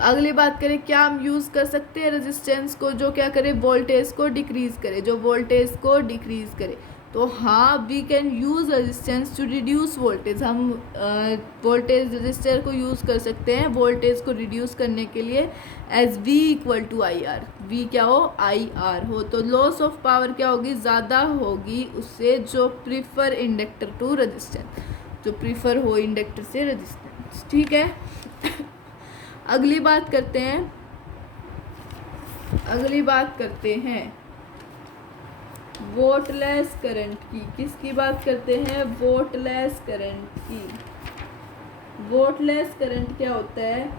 अगली बात करें, क्या हम यूज़ कर सकते हैं रेजिस्टेंस को जो क्या करे, वोल्टेज को डिक्रीज करे, जो वोल्टेज को डिक्रीज करे। तो हाँ, we can use resistance to reduce voltage. हम वोल्टेज रजिस्टर को यूज़ कर सकते हैं वोल्टेज को रिड्यूस करने के लिए, as V equal to I R. V क्या हो, आई आर हो, तो लॉस ऑफ पावर क्या होगी, ज़्यादा होगी उससे जो प्रीफर इंडक्टर टू रेजिस्टेंस, जो प्रीफर हो इंडक्टर से रेजिस्टेंस, ठीक है। अगली बात करते हैं वोल्टलेस करंट की। किसकी बात करते हैं, वोल्टलेस करंट की। वोल्टलेस करंट क्या होता है,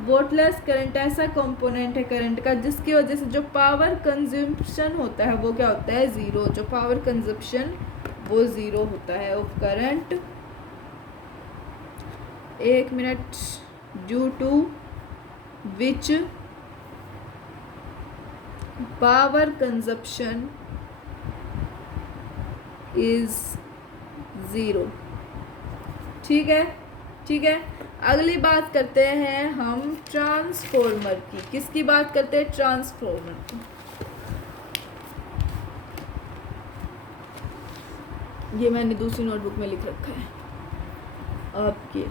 वोल्टलेस करंट ऐसा कंपोनेंट है करंट का जिसकी वजह से जो पावर कंजम्पशन होता है वो क्या होता है, ज़ीरो। जो पावर कंजम्पशन वो ज़ीरो होता है ऑफ करंट। एक minute, due to which power consumption is zero, ठीक है, ठीक है। अगली बात करते हैं हम ट्रांसफॉर्मर की। किसकी बात करते हैं, ट्रांसफॉर्मर की। ये मैंने दूसरी नोटबुक में लिख रखा है आपके लिए।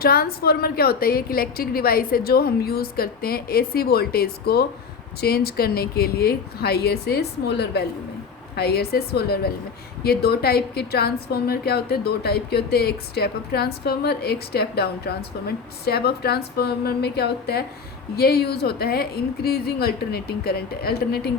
ट्रांसफॉर्मर क्या होता है, ये एक इलेक्ट्रिक डिवाइस है जो हम यूज़ करते हैं एसी वोल्टेज को चेंज करने के लिए हायर से स्मॉलर वैल्यू में, हायर से स्मॉलर वैल्यू में। ये दो टाइप के ट्रांसफॉर्मर क्या होते हैं, दो टाइप के होते हैं, एक स्टेप अप ट्रांसफॉर्मर, एक step down transformer. Step up transformer में क्या होता है, ये यूज़ होता है increasing alternating current, alternating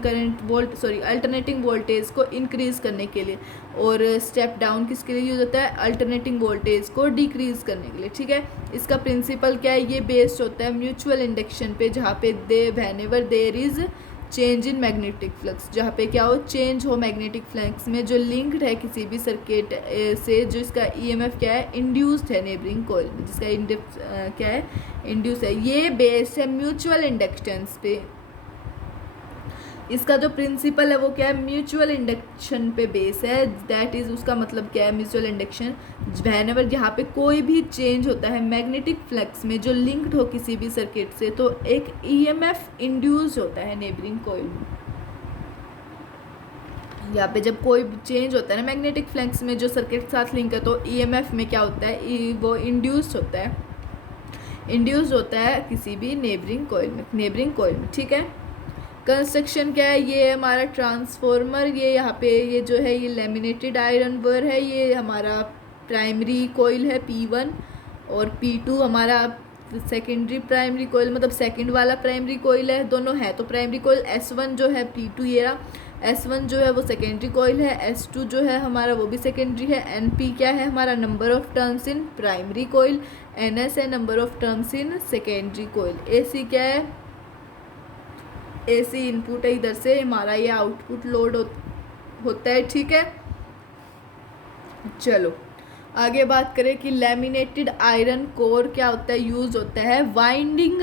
voltage को इंक्रीज करने के लिए। और स्टेप डाउन किसके लिए यूज़ होता है, अल्टरनेटिंग वोल्टेज को डिक्रीज करने के लिए, ठीक है। इसका प्रिंसिपल क्या है, ये बेस्ड होता है म्यूचुअल इंडक्शन पे, जहाँ पे whenever there is change in magnetic flux, जहाँ पे क्या हो, चेंज हो मैग्नेटिक फ्लक्स में जो लिंक्ड है किसी भी सर्किट से, जो इसका ईएमएफ क्या है, इंड्यूस्ड है नेबरिंग कॉइल में, जिसका क्या है, इंड्यूस है। ये बेस्ड है म्यूचुअल इंडक्टेंस पे। इसका जो प्रिंसिपल है वो क्या है, म्यूचुअल इंडक्शन पे बेस है। दैट इज़, उसका मतलब क्या है, म्यूचुअल इंडक्शन व्हेनेवर जहाँ पे कोई भी चेंज होता है मैग्नेटिक फ्लक्स में जो लिंक्ड हो किसी भी सर्किट से, तो एक ईएमएफ इंड्यूस होता है नेबरिंग कॉइल में। यहाँ पे जब कोई चेंज होता है ना मैग्नेटिक फ्लक्स में जो सर्किट के साथ लिंक है, तो ईएमएफ में क्या होता है, वो इंड्यूस्ड होता है किसी भी नेबरिंग कॉइल में, ठीक है। कंस्ट्रक्शन क्या है, ये हमारा ट्रांसफॉर्मर, ये यहाँ पे ये जो है ये लैमिनेटेड आयरन वर है, ये हमारा प्राइमरी कॉइल है P1, और P2 हमारा सेकेंडरी प्राइमरी कॉइल, मतलब सेकंड वाला प्राइमरी कॉइल है। दोनों है तो प्राइमरी कॉइल S1 जो है, P2 ये रहा, S1 जो है वो सेकेंडरी कॉइल है, S2 जो है हमारा वो भी सेकेंडरी है। NP क्या है हमारा, number of turns in primary coil, NS है number of turns in secondary coil. AC क्या है, AC इनपुट है, इधर से हमारा ये आउटपुट लोड होता है, ठीक है। चलो आगे बात करें कि लैमिनेटेड आयरन कोर क्या होता है, यूज़ होता है winding.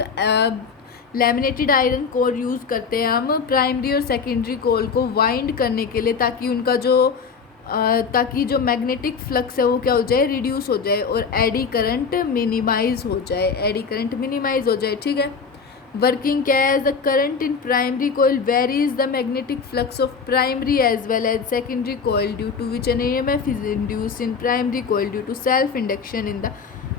Laminated iron core use करते हैं हम प्राइमरी और सेकेंडरी कोर को वाइंड करने के लिए, ताकि जो मैग्नेटिक फ्लक्स है वो क्या हो जाए, रिड्यूस हो जाए, और एडी करंट मिनिमाइज हो जाए, ठीक है। वर्किंग क्या है, the current in primary coil varies the magnetic flux of primary as well as secondary coil, due to which an EMF is induced in primary coil due to self induction in the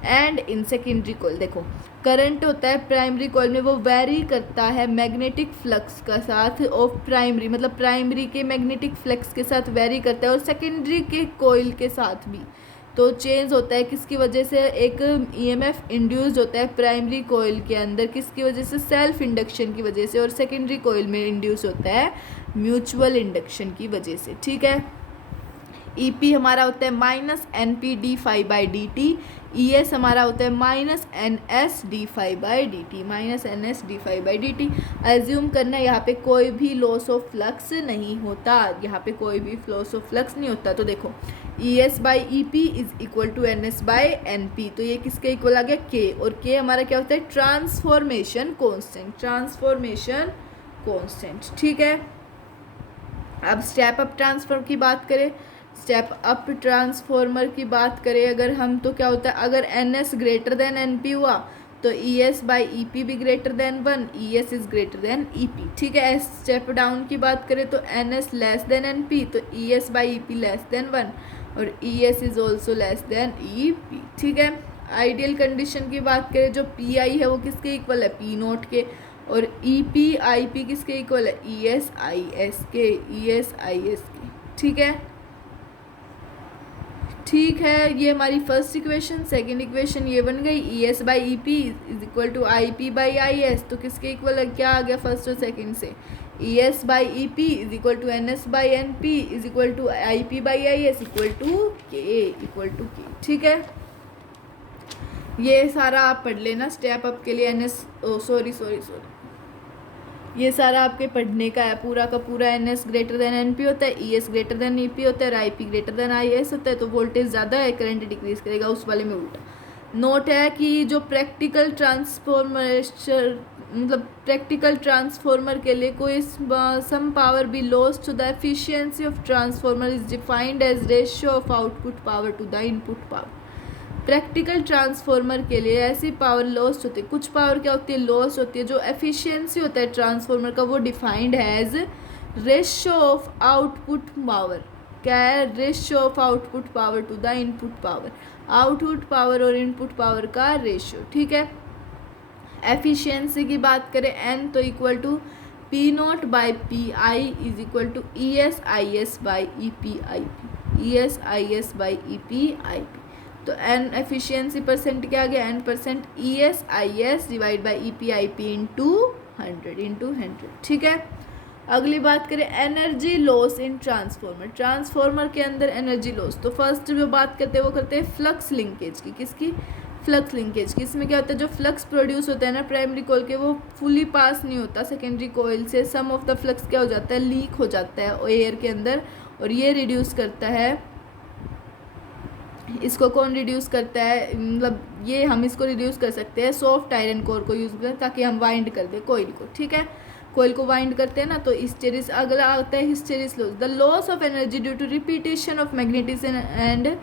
and in secondary coil. देखो current होता है primary coil में, वो very करता है magnetic flux का साथ of primary, मतलब प्राइमरी के मैग्नेटिक फ्लक्स के साथ वेरी करता है, और सेकेंडरी के कोइल के साथ भी तो चेंज होता है किसकी वजह से, एक ईएमएफ इंड्यूस्ड होता है प्राइमरी कॉइल के अंदर, किसकी वजह से, सेल्फ इंडक्शन की वजह से, और सेकेंडरी कॉइल में इंड्यूस होता है म्यूचुअल इंडक्शन की वजह से। ठीक है, ईपी हमारा होता है minus N P D phi by D T, E S हमारा होता है minus N S D phi by D T, minus N S D phi by D T. Assume करना यहाँ पे कोई भी लॉस ऑफ फ्लक्स नहीं होता, यहाँ पे कोई भी लॉस ऑफ फ्लक्स नहीं होता। तो देखो E S by E P is equal to N S by N P, तो ये किसके इक्वल आ गया, के, और के हमारा क्या होता है, ट्रांसफॉर्मेशन कॉन्स्टेंट, ट्रांसफॉर्मेशन कॉन्स्टेंट। ठीक है, अब स्टेप अप ट्रांसफॉर्म की बात करें, स्टेप अप ट्रांसफॉर्मर की बात करें अगर हम, तो क्या होता है, अगर N S greater than N P हुआ तो E S by E P भी greater than 1, E S is greater than E P. ठीक है, स्टेप डाउन की बात करें तो N S less than N P, तो E S by E P less than 1 और E S is also less than E P. ठीक है, आइडियल कंडीशन की बात करें, जो पी आई है वो किसके इक्वल है, पी नोट के, और ई पी आई पी किसके इक्वल है, ई एस आई एस के, ई एस आई एस के। ठीक है, ठीक है, ये हमारी फर्स्ट इक्वेशन। सेकंड इक्वेशन ये बन गई, E S by E P is equal to I P by I S, तो किसके इक्वल है, क्या आ गया फर्स्ट और सेकंड से, E S by E P is equal to N S by N P is equal to I P by I S equal to K. ठीक है, ये सारा आप पढ़ लेना स्टेप अप के लिए, एन एस सॉरी, ये सारा आपके पढ़ने का है, पूरा का पूरा N S greater than N P होता है, E S greater than E P होता है, I P greater than I S होता है, तो वोल्टेज ज़्यादा है करंट डिक्रीज करेगा, उस वाले में उल्टा। नोट है कि जो प्रैक्टिकल ट्रांसफॉर्मेशन, मतलब प्रैक्टिकल ट्रांसफॉर्मर के लिए कोई some power be lost to the efficiency of transformer is defined as ratio of output power to the input power. Practical transformer के लिए ऐसी पावर लॉस्ट होती है, कुछ पावर क्या होती है, लॉस्ट होती है, जो एफिशिएंसी होता है ट्रांसफॉर्मर का वो डिफाइंड है as ratio of output power. क्या है, ratio of output power to the input power, output power और इनपुट पावर का रेशियो। ठीक है, एफिशिएंसी की बात करें एन तो equal to P nought by P I is equal to E S I S by E P I P, E S I S by E P I P. तो N efficiency percent क्या आ गया, N percent E S I S divide by E P I P into 100। ठीक है, अगली बात करें energy loss in transformer, transformer के अंदर एनर्जी लॉस। तो फर्स्ट जो बात करते हैं वो करते हैं फ्लक्स लिंकेज की, किसकी, फ्लक्स लिंकेज की। इसमें क्या होता है, जो फ्लक्स प्रोड्यूस होता है ना प्राइमरी कॉइल के, वो फुली पास नहीं होता सेकेंडरी कॉइल से, सम ऑफ द फ्लक्स क्या हो जाता है, लीक हो जाता है एयर के अंदर, और ये रिड्यूस करता है, इसको कौन रिड्यूस करता है, मतलब ये हम इसको रिड्यूस कर सकते हैं सॉफ्ट आयरन कोर को यूज़ करें, ताकि हम वाइंड कर दें कोयल को। ठीक है, कोयल को वाइंड करते हैं ना, तो हिस्टेरिस। अगला आता है hysteresis loss, the loss of energy due to repetition of magnetism and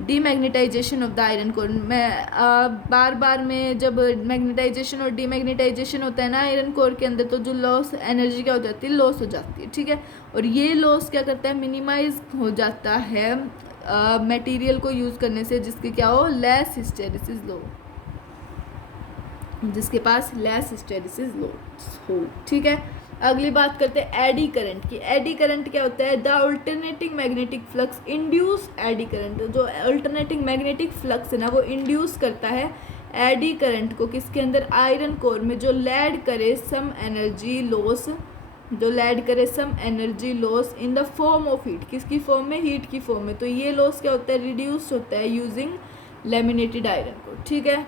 demagnetisation of the iron core. मैं बार बार में जब मैग्नेटाइजेशन और डीमैग्नेटाइजेशन होता है ना आयरन कोर के अंदर, तो जो लॉस एनर्जी क्या हो जाती है, लॉस हो जाती है। ठीक है, और ये लॉस क्या करता है, मिनिमाइज हो जाता है मटेरियल को यूज़ करने से, जिसके क्या हो, लेस हिस्टेरिसिस लो, जिसके पास लेस हिस्टेरिसिस लो हो। ठीक है, अगली बात करते हैं एडी करंट की। एडी करंट क्या होता है, the alternating magnetic flux induce eddy current. जो अल्टरनेटिंग मैग्नेटिक फ्लक्स है ना, वो इंड्यूस करता है एडी करंट को, किसके अंदर, आयरन कोर में, जो लैड करे सम एनर्जी लॉस, जो लैड करे some energy loss in the form of heat, किसकी फॉर्म में, हीट की फॉर्म में। तो ये लॉस क्या होता है, रिड्यूस होता है यूजिंग लेमिनेटेड आयरन को। ठीक है,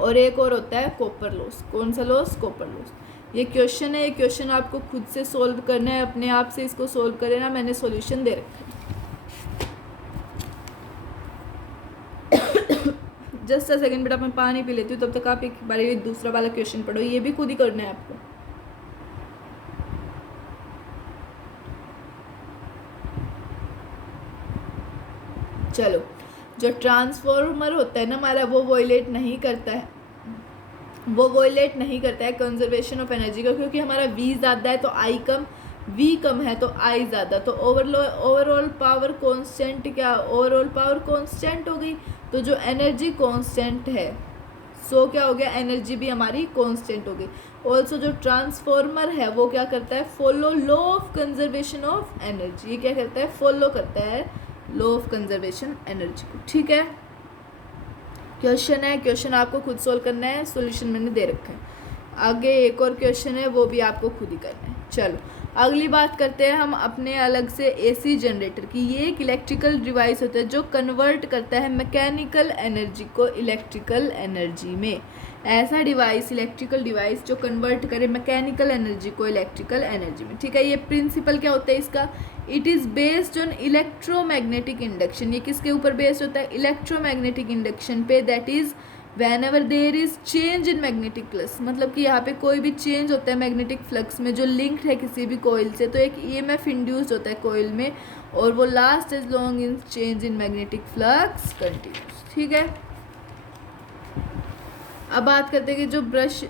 और एक और होता है कॉपर लॉस। कौन सा लॉस, कॉपर लॉस। ये क्वेश्चन है, ये क्वेश्चन आपको खुद से सोल्व करना है, अपने आप से इसको सोल्व करें ना, मैंने सॉल्यूशन दे रखा है। जस्ट अ सेकंड बेटा, मैं पानी पी लेती हूँ, तब तक आप एक बार दूसरा वाला क्वेश्चन पढ़ो, ये भी खुद ही करना है आपको। चलो, जो ट्रांसफॉर्मर होता है ना हमारा, वो वॉयलेट नहीं करता है, वो वॉयलेट नहीं करता है कंजर्वेशन ऑफ एनर्जी का, क्योंकि हमारा वी ज़्यादा है तो आई कम, वी कम है तो आई ज़्यादा, तो ओवरऑल पावर कांस्टेंट, क्या ओवरऑल पावर कांस्टेंट हो गई, तो जो एनर्जी कांस्टेंट है, सो क्या हो गया, एनर्जी भी हमारी कांस्टेंट हो गई। ऑल्सो जो ट्रांसफॉर्मर है वो क्या करता है, follow law of conservation of energy. ये क्या करता है, फॉलो करता है लॉ ऑफ कंजर्वेशन एनर्जी को। ठीक है, क्वेश्चन है, क्वेश्चन आपको खुद सोल्व करना है, सॉल्यूशन मैंने दे रखा है। आगे एक और क्वेश्चन है, वो भी आपको खुद ही करना है। चलो अगली बात करते हैं हम अपने अलग से एसी जनरेटर की। ये एक इलेक्ट्रिकल डिवाइस होता है जो कन्वर्ट करता है मैकेनिकल एनर्जी को इलेक्ट्रिकल एनर्जी में। ऐसा डिवाइस, इलेक्ट्रिकल डिवाइस जो कन्वर्ट करे मैकेनिकल एनर्जी को इलेक्ट्रिकल एनर्जी में। ठीक है, ये प्रिंसिपल क्या होता है इसका? It is based on electromagnetic induction. ये किसके ऊपर बेस्ड होता है? इलेक्ट्रोमैग्नेटिक इंडक्शन पे। That is van ever there is change in magnetic flux, मतलब कि यहाँ पे कोई भी चेंज होता है मैग्नेटिक फ्लक्स में जो लिंक्ड है किसी भी कोयल से, तो एक ईएमएफ इंड्यूस्ड होता है कोयल में, और वो last as long in change in magnetic flux continuous. ठीक है, अब बात करते हैं कि जो ब्रश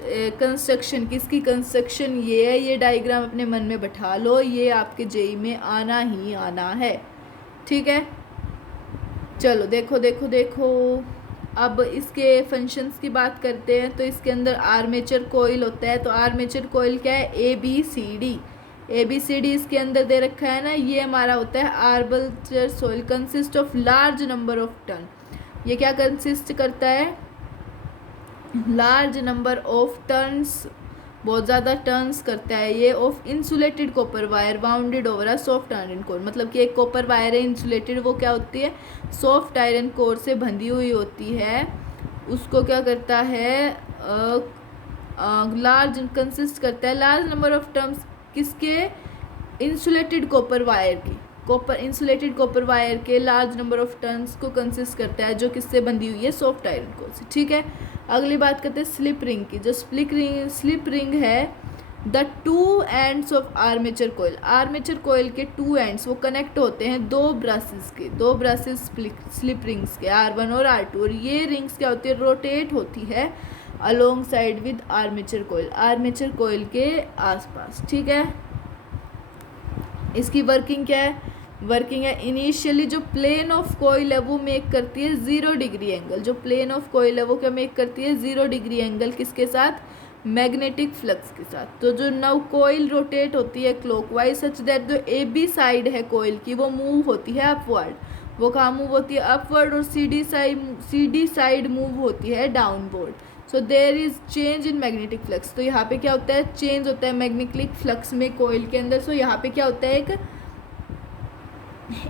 कंस्ट्रक्शन की, इसकी कंस्ट्रक्शन ये है, ये डायग्राम अपने मन में बैठा लो, ये आपके जेई में आना ही आना है। ठीक है, चलो देखो देखो देखो, अब इसके फंक्शंस की बात करते हैं। तो इसके अंदर आर्मेचर कोयल होता है। तो आर्मेचर कोयल क्या है? ABCD इसके अंदर दे रखा है ना। ये हमारा होता है armature soil consist of large number of turn. ये क्या कंसिस्ट करता है? लार्ज नंबर ऑफ टर्न्स, बहुत ज़्यादा टर्न्स करता है ये, of insulated copper wire bounded over a soft iron core. मतलब कि एक कॉपर वायर है इंसुलेटेड, वो क्या होती है? सॉफ्ट आयरन कोर से बंधी हुई होती है। उसको क्या करता है? लार्ज कंसिस्ट करता है लार्ज नंबर ऑफ टर्म्स, किसके? इंसुलेटेड कॉपर वायर की, इंसुलेटेड कॉपर वायर के लार्ज नंबर ऑफ टर्न्स को कंसिस्ट करता है, जो किससे बंधी हुई है? सॉफ्ट आयरन कोर से। ठीक है, अगली बात करते हैं स्लिप रिंग की। जो स्लिप रिंग है, the two ends of armature coil. Armature coil के टू एंड्स वो कनेक्ट होते हैं दो ब्रशेस स्लिप रिंग्स के, R1 और R2, और ये रिंग्स क्या होती है? रोटेट होती है along side with armature coil के आसपास। ठीक है, इसकी वर्किंग क्या है? वर्किंग है, इनिशियली जो प्लेन ऑफ कोयल है वो मेक करती है 0 डिग्री एंगल। जो प्लेन ऑफ कोयल है वो क्या मेक करती है? 0 डिग्री एंगल, किसके साथ? मैग्नेटिक फ्लक्स के साथ। तो जो नव कोयल रोटेट होती है क्लॉकवाइज सच दैट जो AB साइड है कोयल की वो मूव होती है अपवर्ड। वो कहाँ मूव होती है? अपवर्ड। और CD साइड मूव होती है downward. So there is change in magnetic flux. तो यहाँ पे क्या होता है? चेंज होता है मैग्नेटिक फ्लक्स में कोयल के अंदर। सो यहाँ पे क्या होता है? एक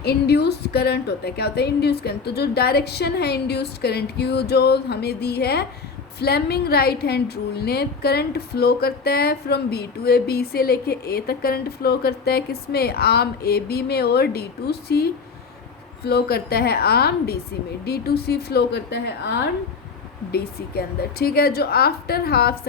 इंड्यूस्ड करंट होता है। क्या होता है? Induced current. तो जो डायरेक्शन है इंड्यूस्ड करंट की, वो जो हमें दी है फ्लेमिंग राइट हैंड रूल ने, करंट फ्लो करता है from B to A, B से लेके A तक करंट फ्लो करता है, किसमें? आर्म AB में, और D टू C फ्लो करता है आर्म DC में, D टू C फ्लो करता है आर्म DC के अंदर। ठीक है, जो आफ्टर हाफ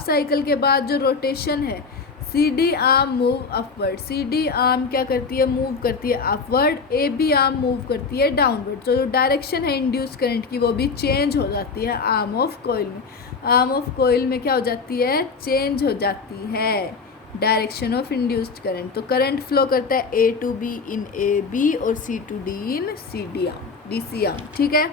साइकिल के बाद जो रोटेशन है, CD arm move upward. CD arm क्या करती है? मूव करती है अपवर्ड। AB आर्म मूव करती है डाउनवर्ड। तो जो डायरेक्शन है इंड्यूस करंट की वो भी चेंज हो जाती है आर्म ऑफ कोयल में। आर्म ऑफ कोयल में क्या हो जाती है? चेंज हो जाती है डायरेक्शन ऑफ इंड्यूस्ड करंट। तो करंट फ्लो करता है A to B in AB और C to D in CD arm, DC arm. ठीक है,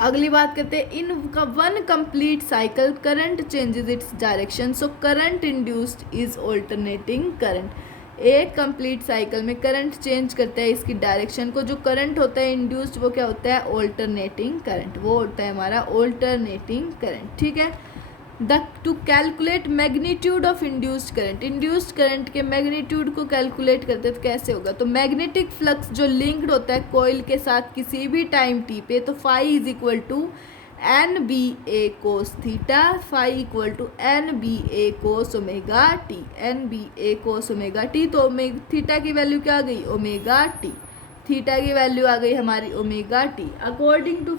अगली बात करते हैं in one complete cycle current changes its direction. So current induced is alternating current. एक कंप्लीट साइकिल में करंट चेंज करता है इसकी डायरेक्शन को। जो करंट होता है इंड्यूस्ड वो क्या होता है? Alternating current. वो होता है हमारा ऑल्टरनेटिंग करंट। ठीक है, to calculate magnitude of induced current के मैग्नीट्यूड को कैलकुलेट करते हैं तो कैसे होगा? तो मैग्नेटिक फ्लक्स जो लिंक्ड होता है कोयल के साथ किसी भी टाइम t पे, तो phi is equal to NBA cos theta, phi equal to NBA cos omega T, NBA cos omega T. तो थीटा की वैल्यू क्या आ गई? Omega T. थीटा की वैल्यू आ गई हमारी omega T. According to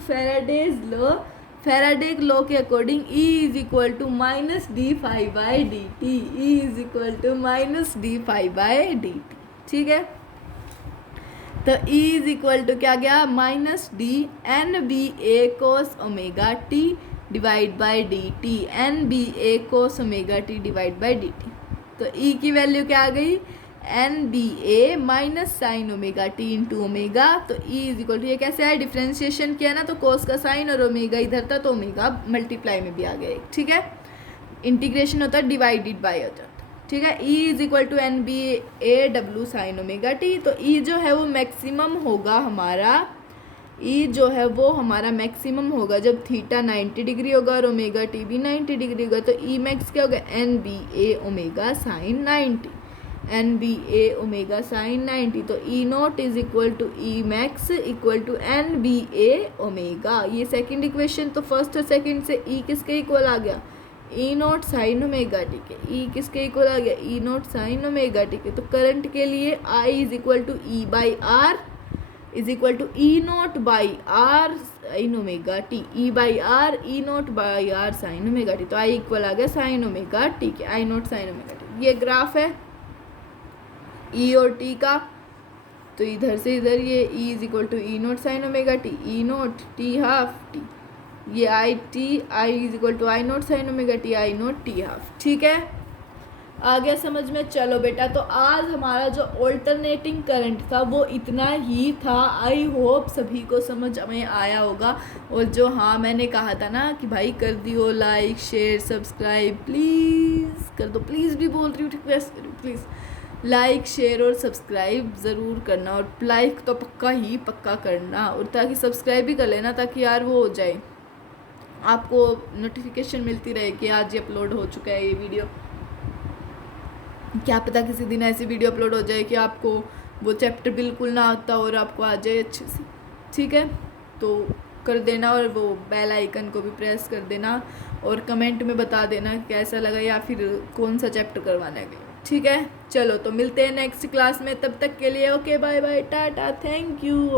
Faraday law के according E is equal to minus d∅dt, E is equal to minus d∅dt। ठीक है, तो E इज इक्वल टू क्या गया? Minus NBA cos omega T divide by dt, NBA cos omega T divide by dt। तो E की value क्या आ गई? NBA minus sign omega T into omega. तो E इज इक्वल टू, ये कैसे आया? डिफ्रेंशिएशन किया ना, तो कोस का साइन और ओमेगा इधर था तो ओमेगा मल्टीप्लाई में भी आ गया। ठीक है, इंटीग्रेशन होता है डिवाइडेड बाय हो जाता है। ठीक है। E is equal to N B A W sine omega T. तो ई जो है वो मैक्सिमम होगा हमारा, ई जो है वो हमारा मैक्सिमम होगा जब थीटा 90 डिग्री होगा और ओमेगा टी भी 90 डिग्री होगा। तो ई मैक्स क्या होगा, N B A omega sine 90, N B A omega sine 90। तो E naught is equal to E max equal to N B A omega. ये सेकंड इक्वेशन। तो फर्स्ट और सेकंड से ई किसके इक्वल आ गया, ई नॉट साइन ओमेगा, ठीक है। ई किसके इक्वल आ गया, ई नॉट साइन ओमेगा, ठीक है। तो करंट के लिए I is equal to E by R is equal to E naught by R sine omega T, E by R E naught by R sine omega T. तो I equal आ गया sine omega T के, I naught sine omega T. ये graph है E और T का। तो इधर से इधर ये E is equal to E naught sine omega T, E naught T half T, ये I T, I is equal to I naught sine omega T, I naught T half. ठीक है, आ गया समझ में। चलो बेटा, तो आज हमारा जो ऑल्टरनेटिंग करंट था वो इतना ही था। आई होप सभी को समझ में आया होगा। और जो हाँ मैंने कहा था ना कि भाई कर दियो लाइक शेयर सब्सक्राइब, प्लीज़ कर दो, प्लीज़ भी बोल रही हूँ, रिक्वेस्ट प्लीज़ लाइक शेयर और सब्सक्राइब ज़रूर करना। और लाइक तो पक्का ही पक्का करना, और ताकि सब्सक्राइब भी कर लेना, ताकि यार वो हो जाए, आपको नोटिफिकेशन मिलती रहे कि आज ये अपलोड हो चुका है ये वीडियो। क्या पता किसी दिन ऐसी वीडियो अपलोड हो जाए कि आपको वो चैप्टर बिल्कुल ना आता और आपको आ जाए अच्छे से। ठीक है, तो कर देना, और वो बेल आइकन को भी प्रेस कर देना, और कमेंट में बता देना कैसा लगा या फिर कौन सा चैप्टर करवाना है। ठीक है, चलो तो मिलते हैं नेक्स्ट क्लास में। तब तक के लिए okay, bye bye, ta-ta, thank you.